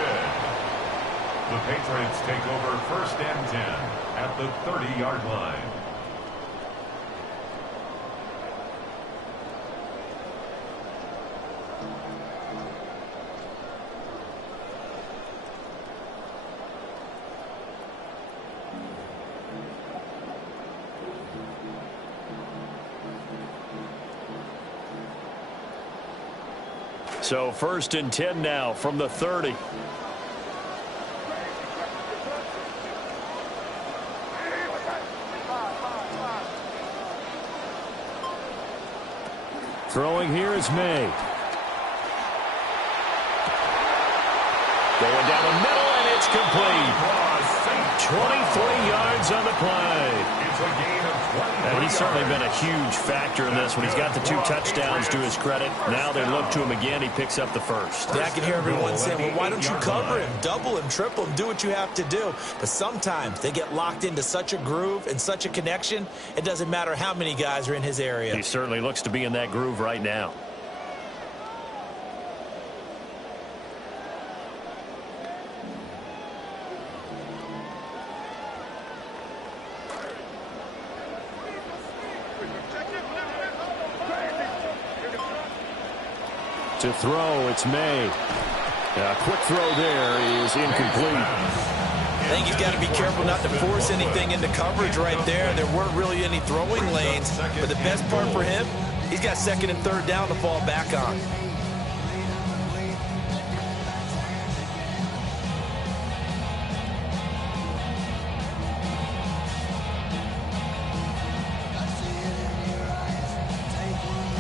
The Patriots take over 1st and 10 at the 30-yard line. So 1st and 10 now from the 30. Throwing here is May. Going down the middle, and it's complete. 23 yards on the play. And he's certainly been a huge factor in this when he's got the 2 touchdowns to his credit. Now they look to him again. He picks up the first. Yeah, I can hear everyone saying, well, why don't you cover him, double him, triple him, do what you have to do. But sometimes they get locked into such a groove and such a connection, it doesn't matter how many guys are in his area. He certainly looks to be in that groove right now. To throw, it's May. A quick throw there is incomplete. I think he's got to be careful not to force anything into coverage right there. There weren't really any throwing lanes, but the best part for him, he's got 2nd and 3rd down to fall back on.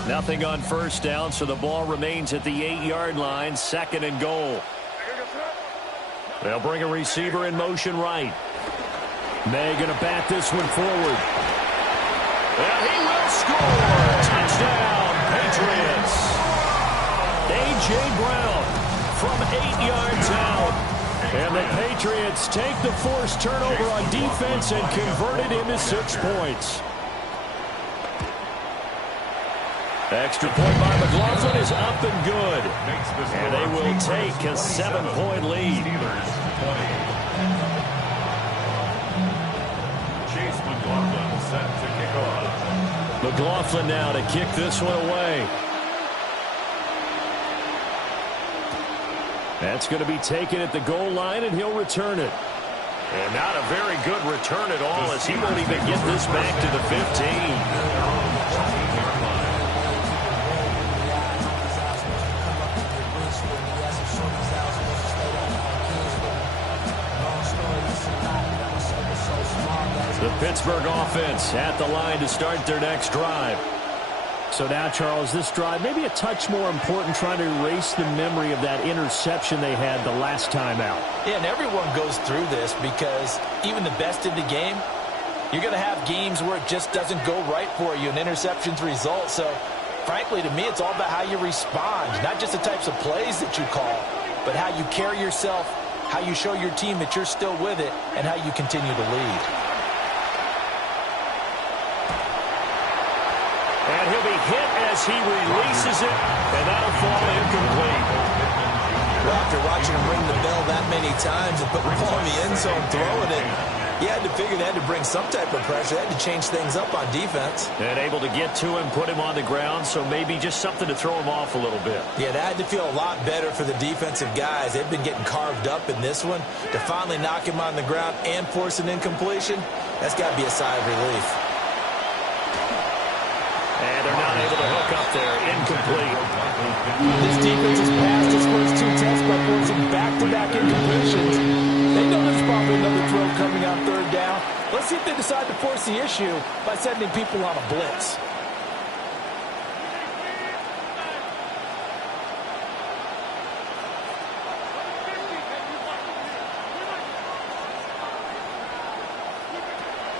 Nothing on 1st down, so the ball remains at the 8-yard line, 2nd and goal. They'll bring a receiver in motion right. May going to bat this one forward. And he will score! Touchdown, Patriots! A.J. Brown from 8 yards out. And the Patriots take the forced turnover on defense and convert it into 6 points. Extra point by McLaughlin is up and good. And they will take a 7-point lead. Chase McLaughlin set to kick off. McLaughlin now to kick this one away. That's going to be taken at the goal line, and he'll return it. And not a very good return at all, as he won't even get this back to the 15. The Pittsburgh offense at the line to start their next drive. So now, Charles, this drive maybe a touch more important, trying to erase the memory of that interception they had the last time out. Yeah, and everyone goes through this because even the best in the game, you're going to have games where it just doesn't go right for you, and interceptions result. So, frankly, to me, it's all about how you respond, not just the types of plays that you call, but how you carry yourself, how you show your team that you're still with it, and how you continue to lead. And he'll be hit as he releases it, and that'll fall incomplete. Well, after watching him ring the bell that many times and putting the ball in the end zone, throwing it, you had to figure they had to bring some type of pressure. They had to change things up on defense. And able to get to him, put him on the ground, so maybe just something to throw him off a little bit. Yeah, that had to feel a lot better for the defensive guys. They've been getting carved up in this one. To finally knock him on the ground and force an incompletion, that's got to be a sigh of relief. And they're not able to hook up there. Incomplete. This defense has passed its first 2 tests by forcing back-to-back incompletions. They know there's probably another throw coming on 3rd down. Let's see if they decide to force the issue by sending people on a blitz.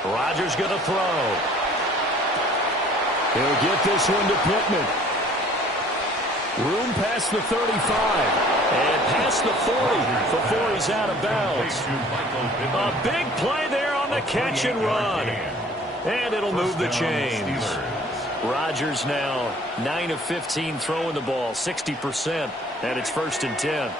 Rodgers going to throw. He'll get this one to Pittman. Room past the 35. And past the 40 before he's out of bounds. A big play there on the catch and run. And it'll move the chains. Rodgers now 9 of 15 throwing the ball, 60%. And it's 1st and 10.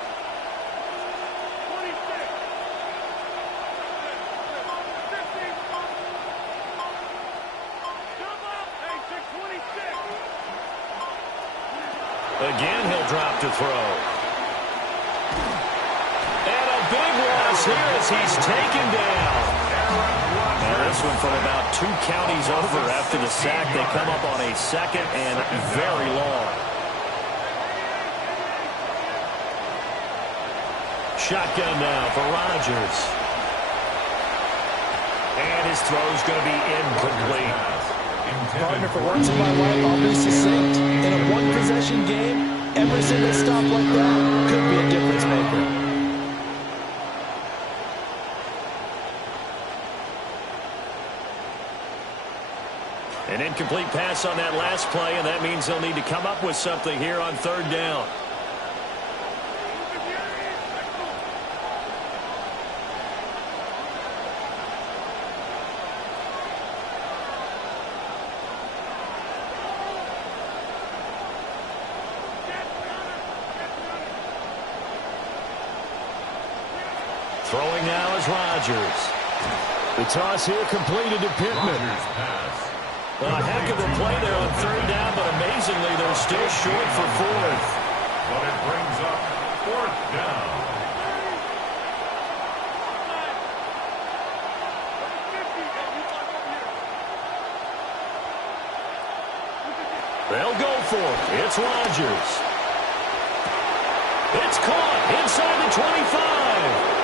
Again, he'll drop to throw. And a big loss here as he's taken down. Now this one from about 2 counties over after the sack. They come up on a 2nd and very long. Shotgun now for Rodgers. And his throw's going to be incomplete. Partner, for once in my life, I'll be succinct. In a one-possession game, every single stop like that could be a difference maker. An incomplete pass on that last play, and that means they'll need to come up with something here on third down. Throwing now is Rodgers. The toss here completed to Pittman. A heck of a play there on third down, but amazingly, they're still short for fourth. But it brings up fourth down. They'll go for it. It's Rodgers. It's caught inside the 25.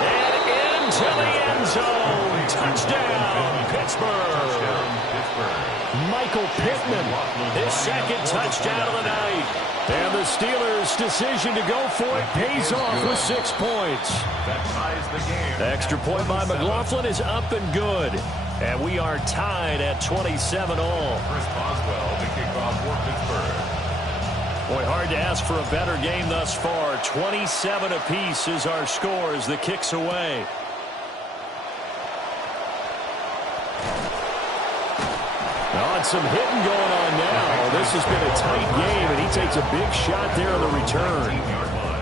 And into the end zone. Touchdown, Pittsburgh. Michael Pittman, His second touchdown of the night. and the Steelers' decision to go for it pays off with 6 points. That ties the game. The extra point by McLaughlin is up and good. And we are tied at 27 all. Chris Boswell to kick off for Pittsburgh. Boy, hard to ask for a better game thus far. 27 apiece is our score as the kick's away. On some hitting going on now. This has been a tight game, and he takes a big shot there on the return. 18-yard line.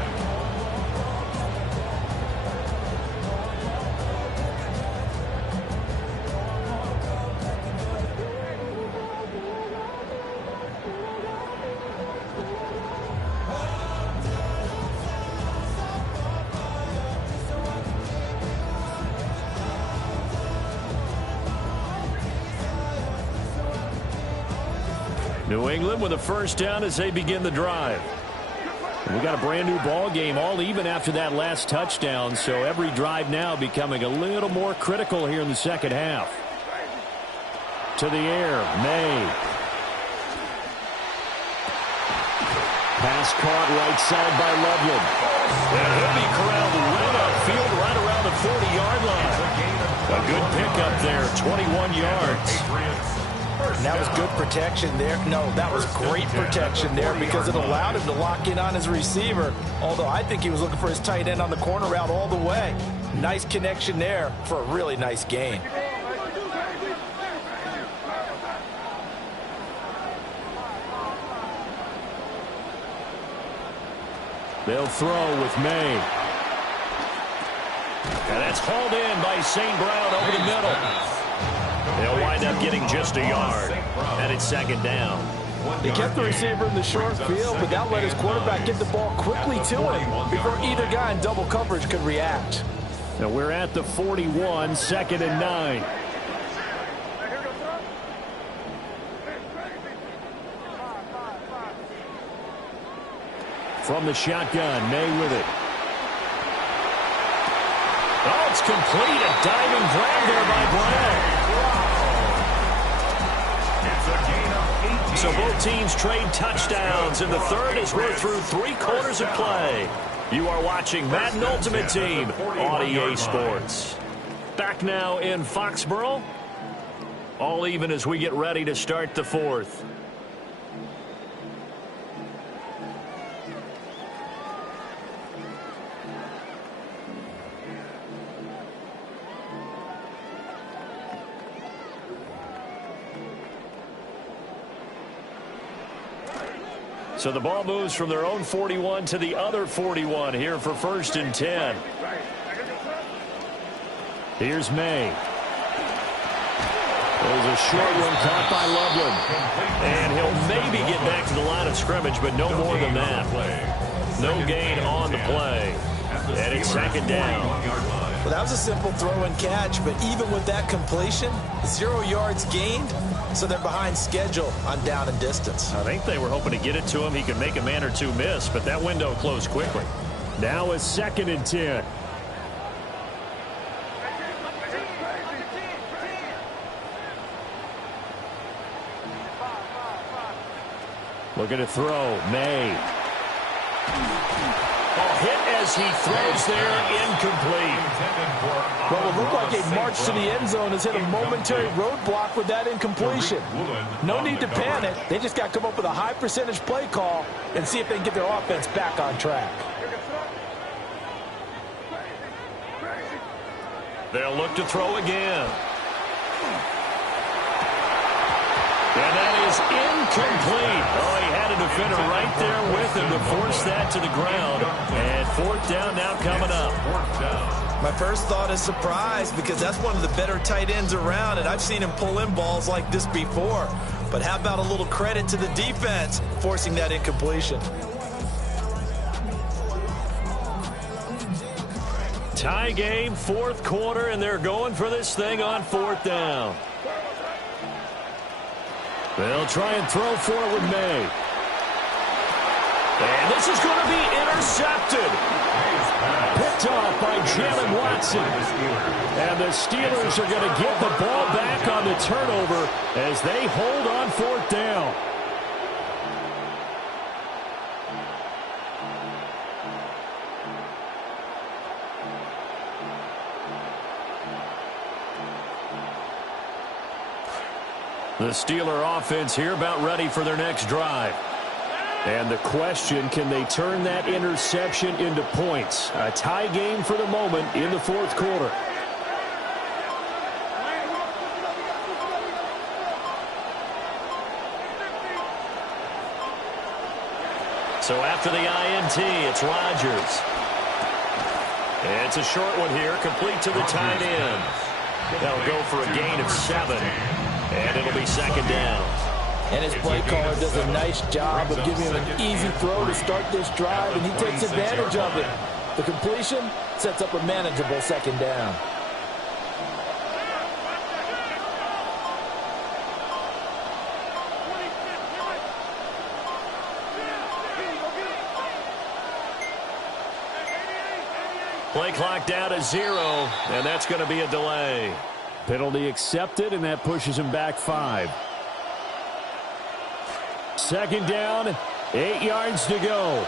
New England with a first down as they begin the drive. We got a brand new ball game, all even after that last touchdown, so every drive now becoming a little more critical here in the second half. To the air, May. Pass caught right side by Loveland. And he'll be corralled right upfield, right around the 40-yard line. A good pickup there, 21 yards. And that was good protection there. No, that was great protection there because it allowed him to lock in on his receiver. Although I think he was looking for his tight end on the corner route all the way. Nice connection there for a really nice gain. They'll throw with May. And that's hauled in by St. Brown over the middle. They'll wind up getting just a yard. And it's second down. He kept the receiver in the short field, but that let his quarterback get the ball quickly to him before either guy in double coverage could react. Now we're at the 41, 2nd and 9. From the shotgun, May with it. Oh, it's complete. A diving grab there by Brown. So both teams trade touchdowns in the third as we're through 3 quarters of play. You are watching Madden Ultimate Team on EA Sports. Back now in Foxborough. All even as we get ready to start the fourth. So the ball moves from their own 41 to the other 41 here for 1st and 10. Here's May. There's a short one caught by Loveland. And he'll maybe get back to the line of scrimmage, but no more than that. No gain on the play. And it's second down. Well, that was a simple throw and catch, but even with that completion, 0 yards gained, so they're behind schedule on down and distance. I think they were hoping to get it to him. He could make a man or two miss, but that window closed quickly. Now it's 2nd and 10. Looking to throw. May. Hit as he throws there, incomplete. Well, it looked like a march to the end zone has hit a momentary roadblock with that incompletion. No need to panic. They just got to come up with a high percentage play call and see if they can get their offense back on track. They'll look to throw again. And that is incomplete. Oh, he had a defender right there with him to force that to the ground. And fourth down now coming up. My first thought is surprise because that's one of the better tight ends around, and I've seen him pull in balls like this before. But how about a little credit to the defense forcing that incompletion? Tie game, fourth quarter, and they're going for this thing on fourth down. They'll try and throw for it with May. And this is going to be intercepted. Picked off by Jalen Watson. And the Steelers are going to get the ball back on the turnover as they hold on fourth down. The Steeler offense here about ready for their next drive. And the question, can they turn that interception into points? A tie game for the moment in the fourth quarter. So after the INT, it's Rodgers. It's a short one here, complete to the tight end. They'll go for a gain of 7. And it'll be second down. And his play caller does a nice job of giving him an easy throw to start this drive, and he takes advantage of it. The completion sets up a manageable second down. Play clock down to 0, and that's going to be a delay. Penalty accepted, and that pushes him back 5. Second down, 8 yards to go.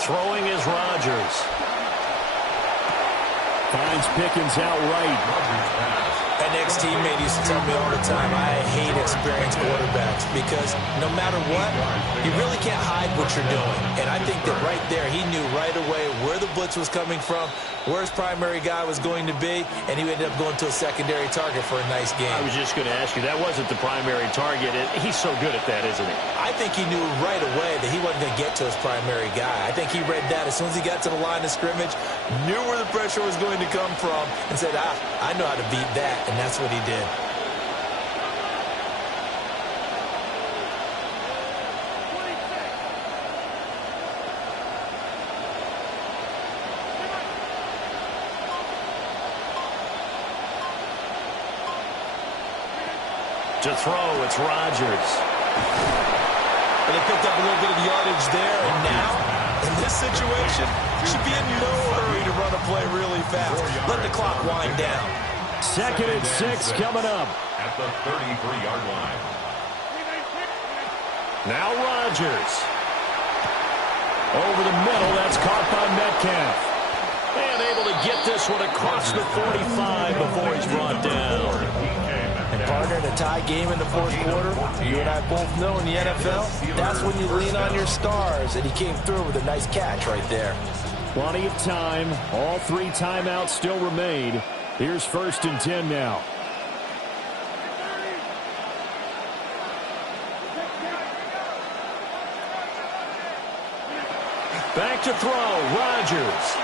Throwing is Rodgers. Finds Pickens outright. An ex-teammate used to tell me all the time, I hate experienced quarterbacks because no matter what, you really can't hide what you're doing. And I think that right there, he knew right away where the blitz was coming from, where his primary guy was going to be, and he ended up going to a secondary target for a nice game. I was just going to ask you, that wasn't the primary target. He's so good at that, isn't he? I think he knew right away that he wasn't going to get to his primary guy. I think he read that as soon as he got to the line of scrimmage, knew where the pressure was going to come from, and said, I know how to beat that, and that's what he did. To throw, it's Rodgers. And they picked up a little bit of yardage there, and now, in this situation, should be in no hurry to run a play really fast. Let the clock wind down. Second and 6 coming up. At the 33-yard line. Now Rodgers. Over the middle, that's caught by Metcalf. And able to get this one across the 45 before he's brought down. And partner, in a tie game in the fourth quarter, you and I both know in the NFL, that's when you lean on your stars, and he came through with a nice catch right there. Plenty of time. All 3 timeouts still remain. Here's 1st and 10 now. Back to throw, Rodgers.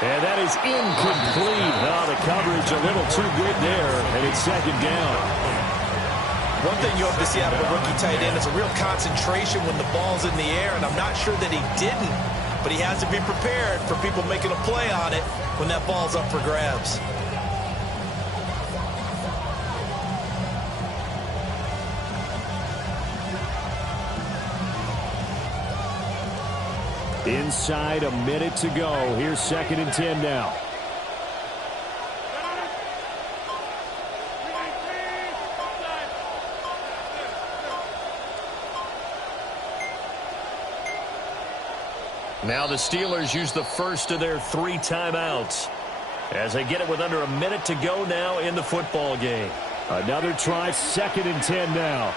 And that is incomplete. Oh, the coverage a little too good there, and it's second down. One thing you hope to see out of a rookie tight end is a real concentration when the ball's in the air, and I'm not sure that he didn't but he has to be prepared for people making a play on it when that ball's up for grabs. Inside a minute to go. Here's 2nd and 10 now. Now the Steelers use the first of their 3 timeouts as they get it with under a minute to go now in the football game. Another try, 2nd and 10 now.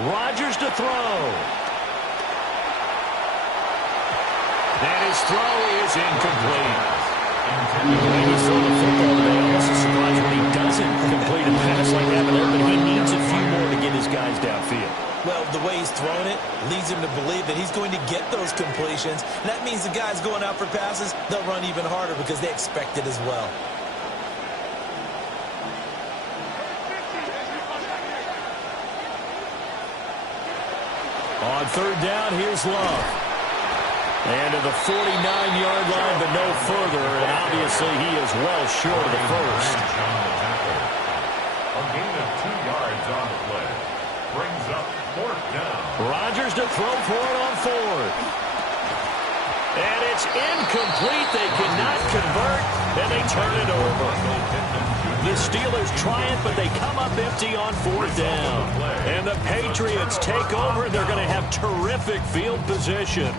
Rodgers to throw. And his throw is incomplete. When he's throwing the football today, I'm also surprised when he doesn't complete a pass like that, but he needs a few more to get his guys downfield. Well, the way he's thrown it leads him to believe that he's going to get those completions. And that means the guys going out for passes, they'll run even harder because they expect it as well. On 3rd down, here's Love. And to the 49-yard line, but no further. And obviously, he is well short of the first. A gain of 2 yards on the play. Brings up 4th down. Rodgers to throw for it on 4th. And it's incomplete. They cannot convert, and they turn it over. The Steelers try it, but they come up empty on 4th down. And the Patriots take over. They're going to have terrific field position.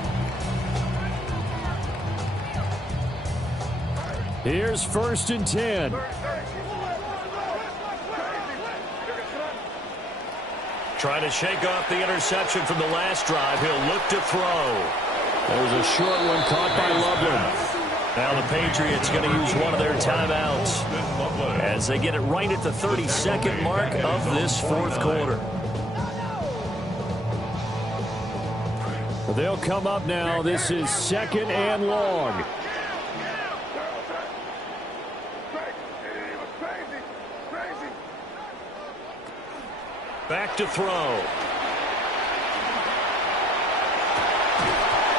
Here's 1st and 10. Trying to shake off the interception from the last drive. He'll look to throw. There's a short one caught by Loveland. Now the Patriots going to use one of their timeouts as they get it right at the 32nd mark of this 4th quarter. They'll come up now. This is 2nd and long. Back to throw.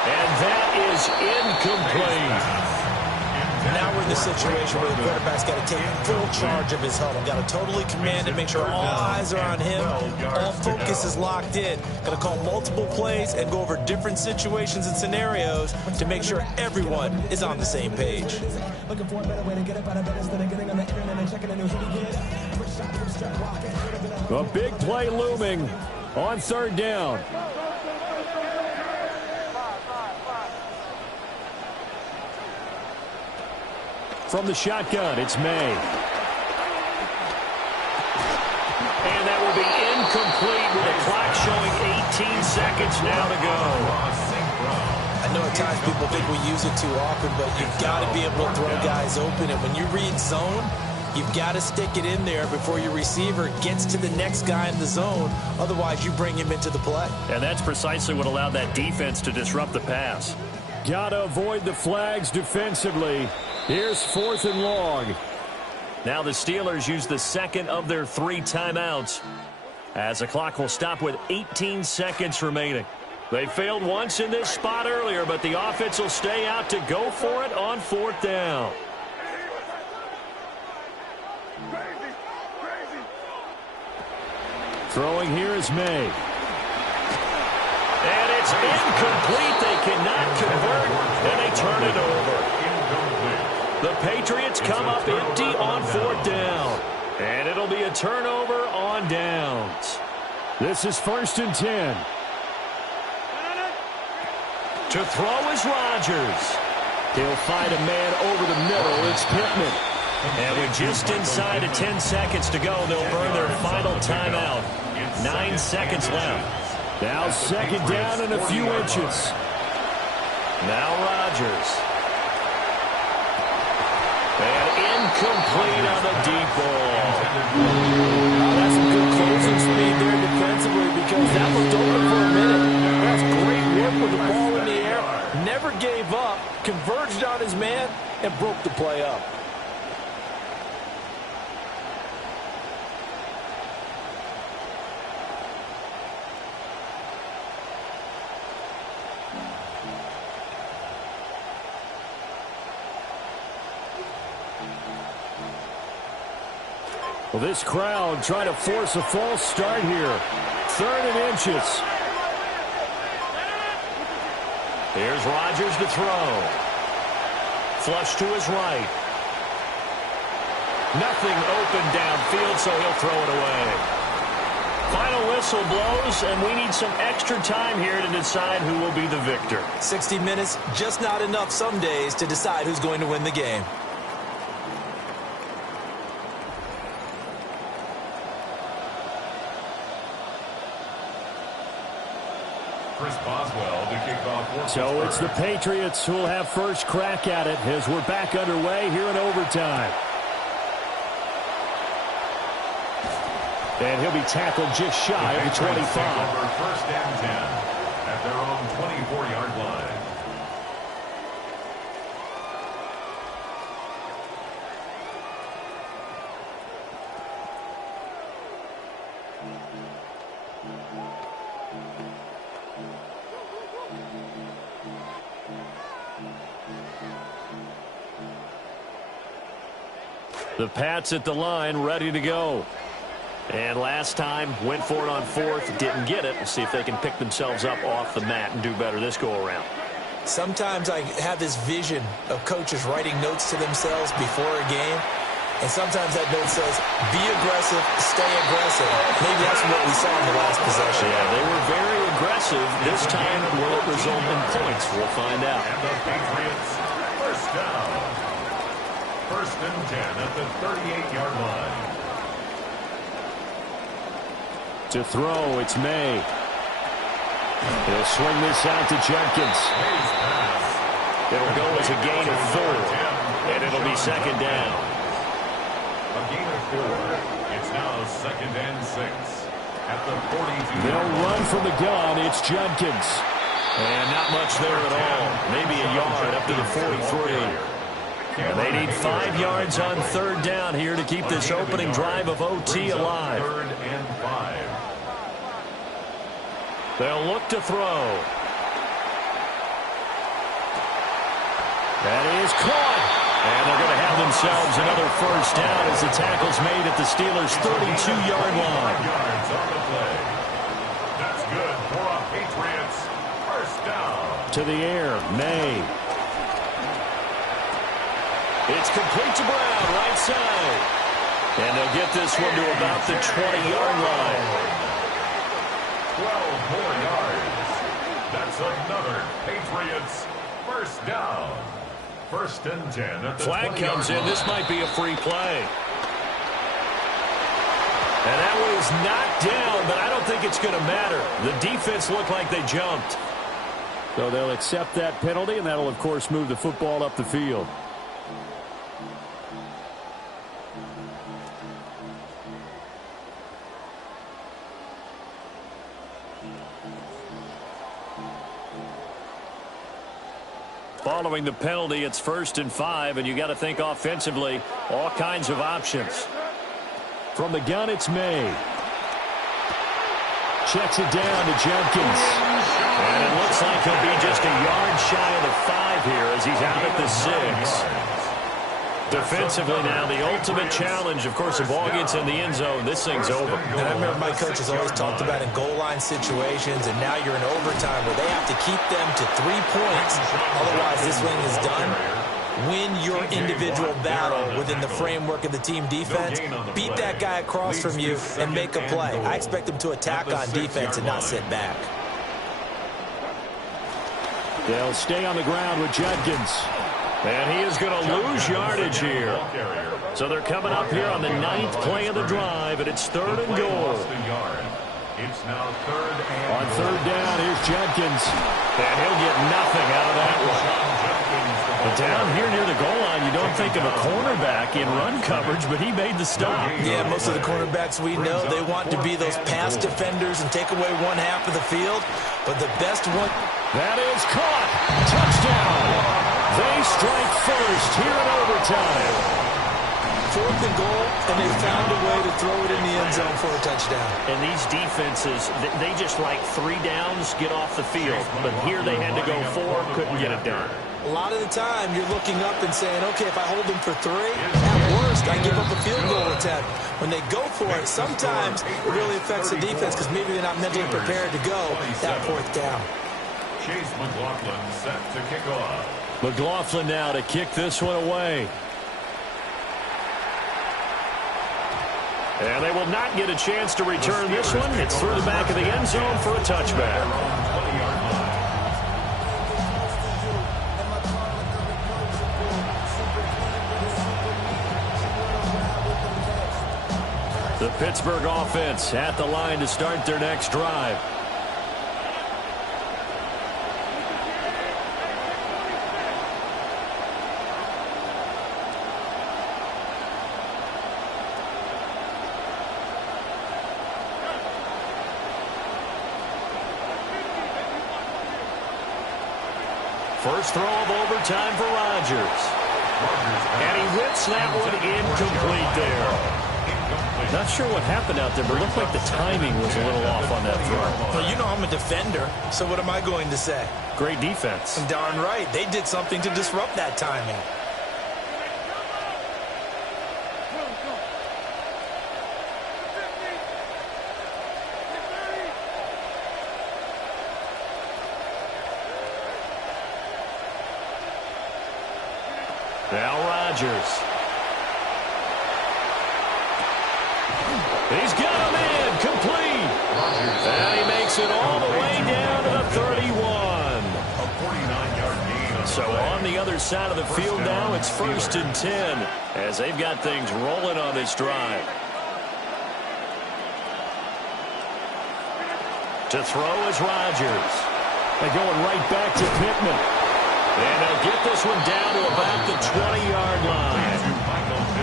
And that is incomplete. Now we're in the situation where the quarterback's got to take full charge of his huddle. Got to totally command it, make sure all eyes are on him. All focus is locked in. Got to call multiple plays and go over different situations and scenarios to make sure everyone is on the same page. A big play looming on 3rd down. From the shotgun, it's May. And that will be incomplete with the clock showing 18 seconds now to go. I know at times people think we use it too often, but you've got to be able to throw guys open. And when you read zone, you've got to stick it in there before your receiver gets to the next guy in the zone. Otherwise, you bring him into the play. And that's precisely what allowed that defense to disrupt the pass. Got to avoid the flags defensively. Here's 4th and long. Now the Steelers use the 2nd of their 3 timeouts as the clock will stop with 18 seconds remaining. They failed once in this spot earlier, but the offense will stay out to go for it on 4th down. Throwing here is May. And it's incomplete. They cannot convert, and they turn it over. The Patriots come up empty on 4th down. And it'll be a turnover on downs. This is 1st and 10. To throw is Rodgers. He'll find a man over the middle. It's Pittman. And with just inside of 10 seconds to go, they'll burn their final timeout. 9 seconds left. Now 2nd down and a few inches. Now Rodgers. And incomplete on the deep ball. That's some good closing speed there. defensively because that looked over for a minute. That's great work with the ball in the air. Never gave up, converged on his man, and broke the play up. Well, this crowd trying to force a false start here. 3rd and inches. Here's Rodgers to throw. Flush to his right. Nothing open downfield, so he'll throw it away. Final whistle blows, and we need some extra time here to decide who will be the victor. 60 minutes, just not enough some days to decide who's going to win the game. Chris Boswell to kick off. So it's the Patriots who will have first crack at it as we're back underway here in overtime. And he'll be tackled just shy of the 25. First and 10 at their own 24-yard line. The Pats at the line, ready to go. And last time, went for it on 4th, didn't get it. We'll see if they can pick themselves up off the mat and do better this go-around. Sometimes I have this vision of coaches writing notes to themselves before a game, and sometimes that note says, be aggressive, stay aggressive. Maybe that's what we saw in the last possession. Yeah, they were very aggressive. This time, will it result in points? We'll find out. And the Patriots, first down. First and 10 at the 38-yard line. To throw, it's May. He'll swing this out to Jenkins. It'll go as a gain of 4, and it'll be second down. A gain of 4. It's now second and 6 at the 42. They'll run from the gun. It's Jenkins. And not much there at all. Maybe a yard up to the 43. And they need 5 yards on 3rd down here to keep this opening drive of OT alive. 3rd and 5. They'll look to throw. That is caught. And they're going to have themselves another first down as the tackle's made at the Steelers' 32-yard line. Yards on the play. That's good for a Patriots first down. To the air, May. It's complete to Brown, right side. And they'll get this one to about the 20-yard line. 12 more yards. That's another Patriots first down. First and 10 at the Flag comes in. This might be a free play. And that one is knocked down, but I don't think it's going to matter. The defense looked like they jumped. So they'll accept that penalty, and that'll, of course, move the football up the field. Following the penalty, it's 1st and 5, and you got to think offensively, all kinds of options. From the gun, it's May. Checks it down to Jenkins. And it looks like he'll be just a yard shy of the 5 here as he's out at the 6. Defensively now, the ultimate challenge. Of course, the ball gets in the end zone. This thing's over. And I remember my coaches always talked about in goal line situations, and now you're in overtime where they have to keep them to 3 points. Otherwise, this thing is done. Win your individual battle within the framework of the team defense. Beat that guy across from you and make a play. I expect them to attack on defense and not sit back. They'll stay on the ground with Jenkins. And he is going to lose yardage here. So they're coming up here on the 9th play of the drive, and it's 3rd and goal. It's now 3rd and on 3rd down, here's Jenkins. And he'll get nothing out of that one. ball. Down here near the goal line, you don't think of a cornerback in run coverage, but he made the stop. Yeah, most of the cornerbacks we know, they want to be those pass defenders and take away one half of the field. But the best one... That is caught. Touchdown. They strike first here in overtime. 4th and goal, and they found a way to throw it in the end zone for a touchdown. And these defenses, they just like 3 downs, get off the field. But here they had to go 4, couldn't get it done. A lot of the time, you're looking up and saying, okay, if I hold them for 3, at worst, I give up a field goal attempt. When they go for it, sometimes it really affects the defense because maybe they're not mentally prepared to go that 4th down. Chase McLaughlin set to kick off. McLaughlin now to kick this one away. And they will not get a chance to return this one. It's through the back of the end zone for a touchback. The Pittsburgh offense at the line to start their next drive. First throw of overtime for Rodgers. And he whips that one incomplete there. Not sure what happened out there, but it looked like the timing was a little off on that throw. Well, you know I'm a defender, so what am I going to say? Great defense. Darn right. They did something to disrupt that timing. Now Rodgers. He's got him in, complete. And he makes it all the way down to the 31. A 49-yard gain. So on the other side of the field now, it's 1st and 10 as they've got things rolling on this drive. To throw is Rodgers. They're going right back to Pittman. And they'll get this one down to about the 20-yard line.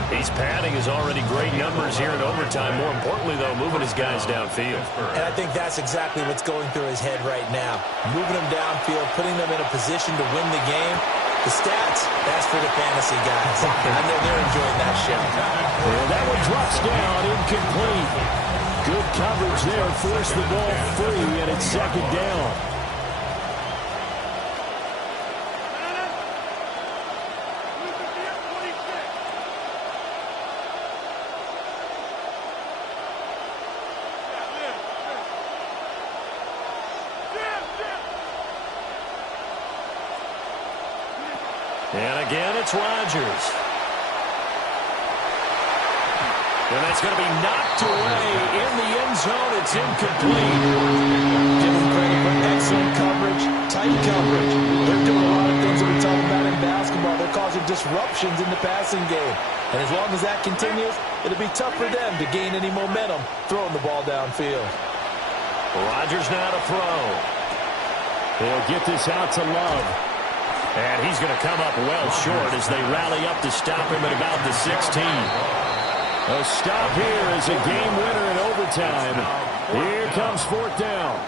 He's padding his already great numbers here in overtime. More importantly, though, moving his guys downfield. And I think that's exactly what's going through his head right now. Moving them downfield, putting them in a position to win the game. The stats, that's for the fantasy guys. I know they're enjoying that shit. And that one drops down, incomplete. Good coverage there, forced the ball free, and it's 2nd down. And again, it's Rodgers. And that's going to be knocked away in the end zone. It's incomplete. Give them credit for excellent coverage, tight coverage. They're doing a lot of things that we talk about in basketball. They're causing disruptions in the passing game. And as long as that continues, it'll be tough for them to gain any momentum throwing the ball downfield. Rodgers now to throw. They'll get this out to Love. And he's going to come up well short as they rally up to stop him at about the 16. A stop here is a game winner in overtime. Here comes 4th down.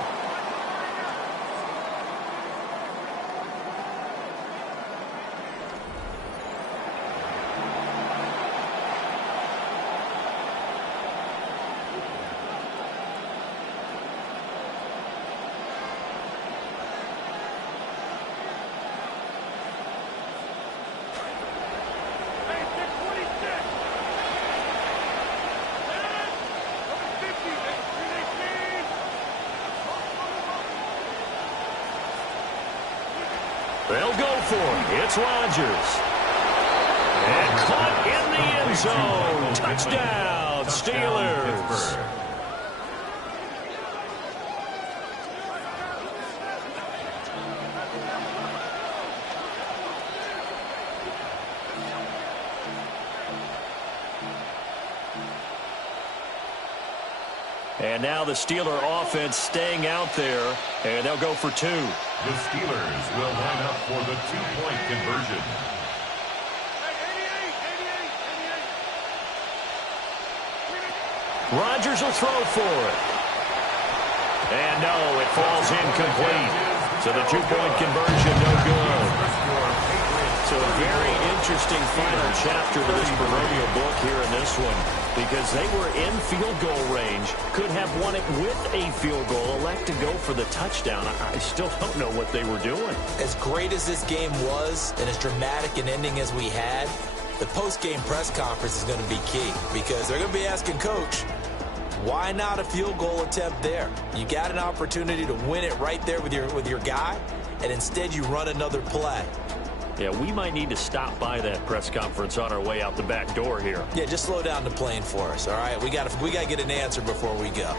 They'll go for it. It's Rodgers. And caught in the end zone. Touchdown, Steelers. And now the Steeler offense staying out there, and they'll go for 2. The Steelers will line up for the 2-point conversion. Rodgers will throw for it. And no, it falls incomplete. So the 2-point conversion, no good. So a very interesting final chapter to this proverbial book here in this one, because they were in field goal range, could have won it with a field goal, elect to go for the touchdown. I still don't know what they were doing. As great as this game was and as dramatic an ending as we had, the post-game press conference is going to be key, because they're going to be asking Coach, why not a field goal attempt there? You got an opportunity to win it right there with your guy, and instead you run another play. Yeah, we might need to stop by that press conference on our way out the back door here. Yeah, just slow down the plane for us, all right? We got to get an answer before we go.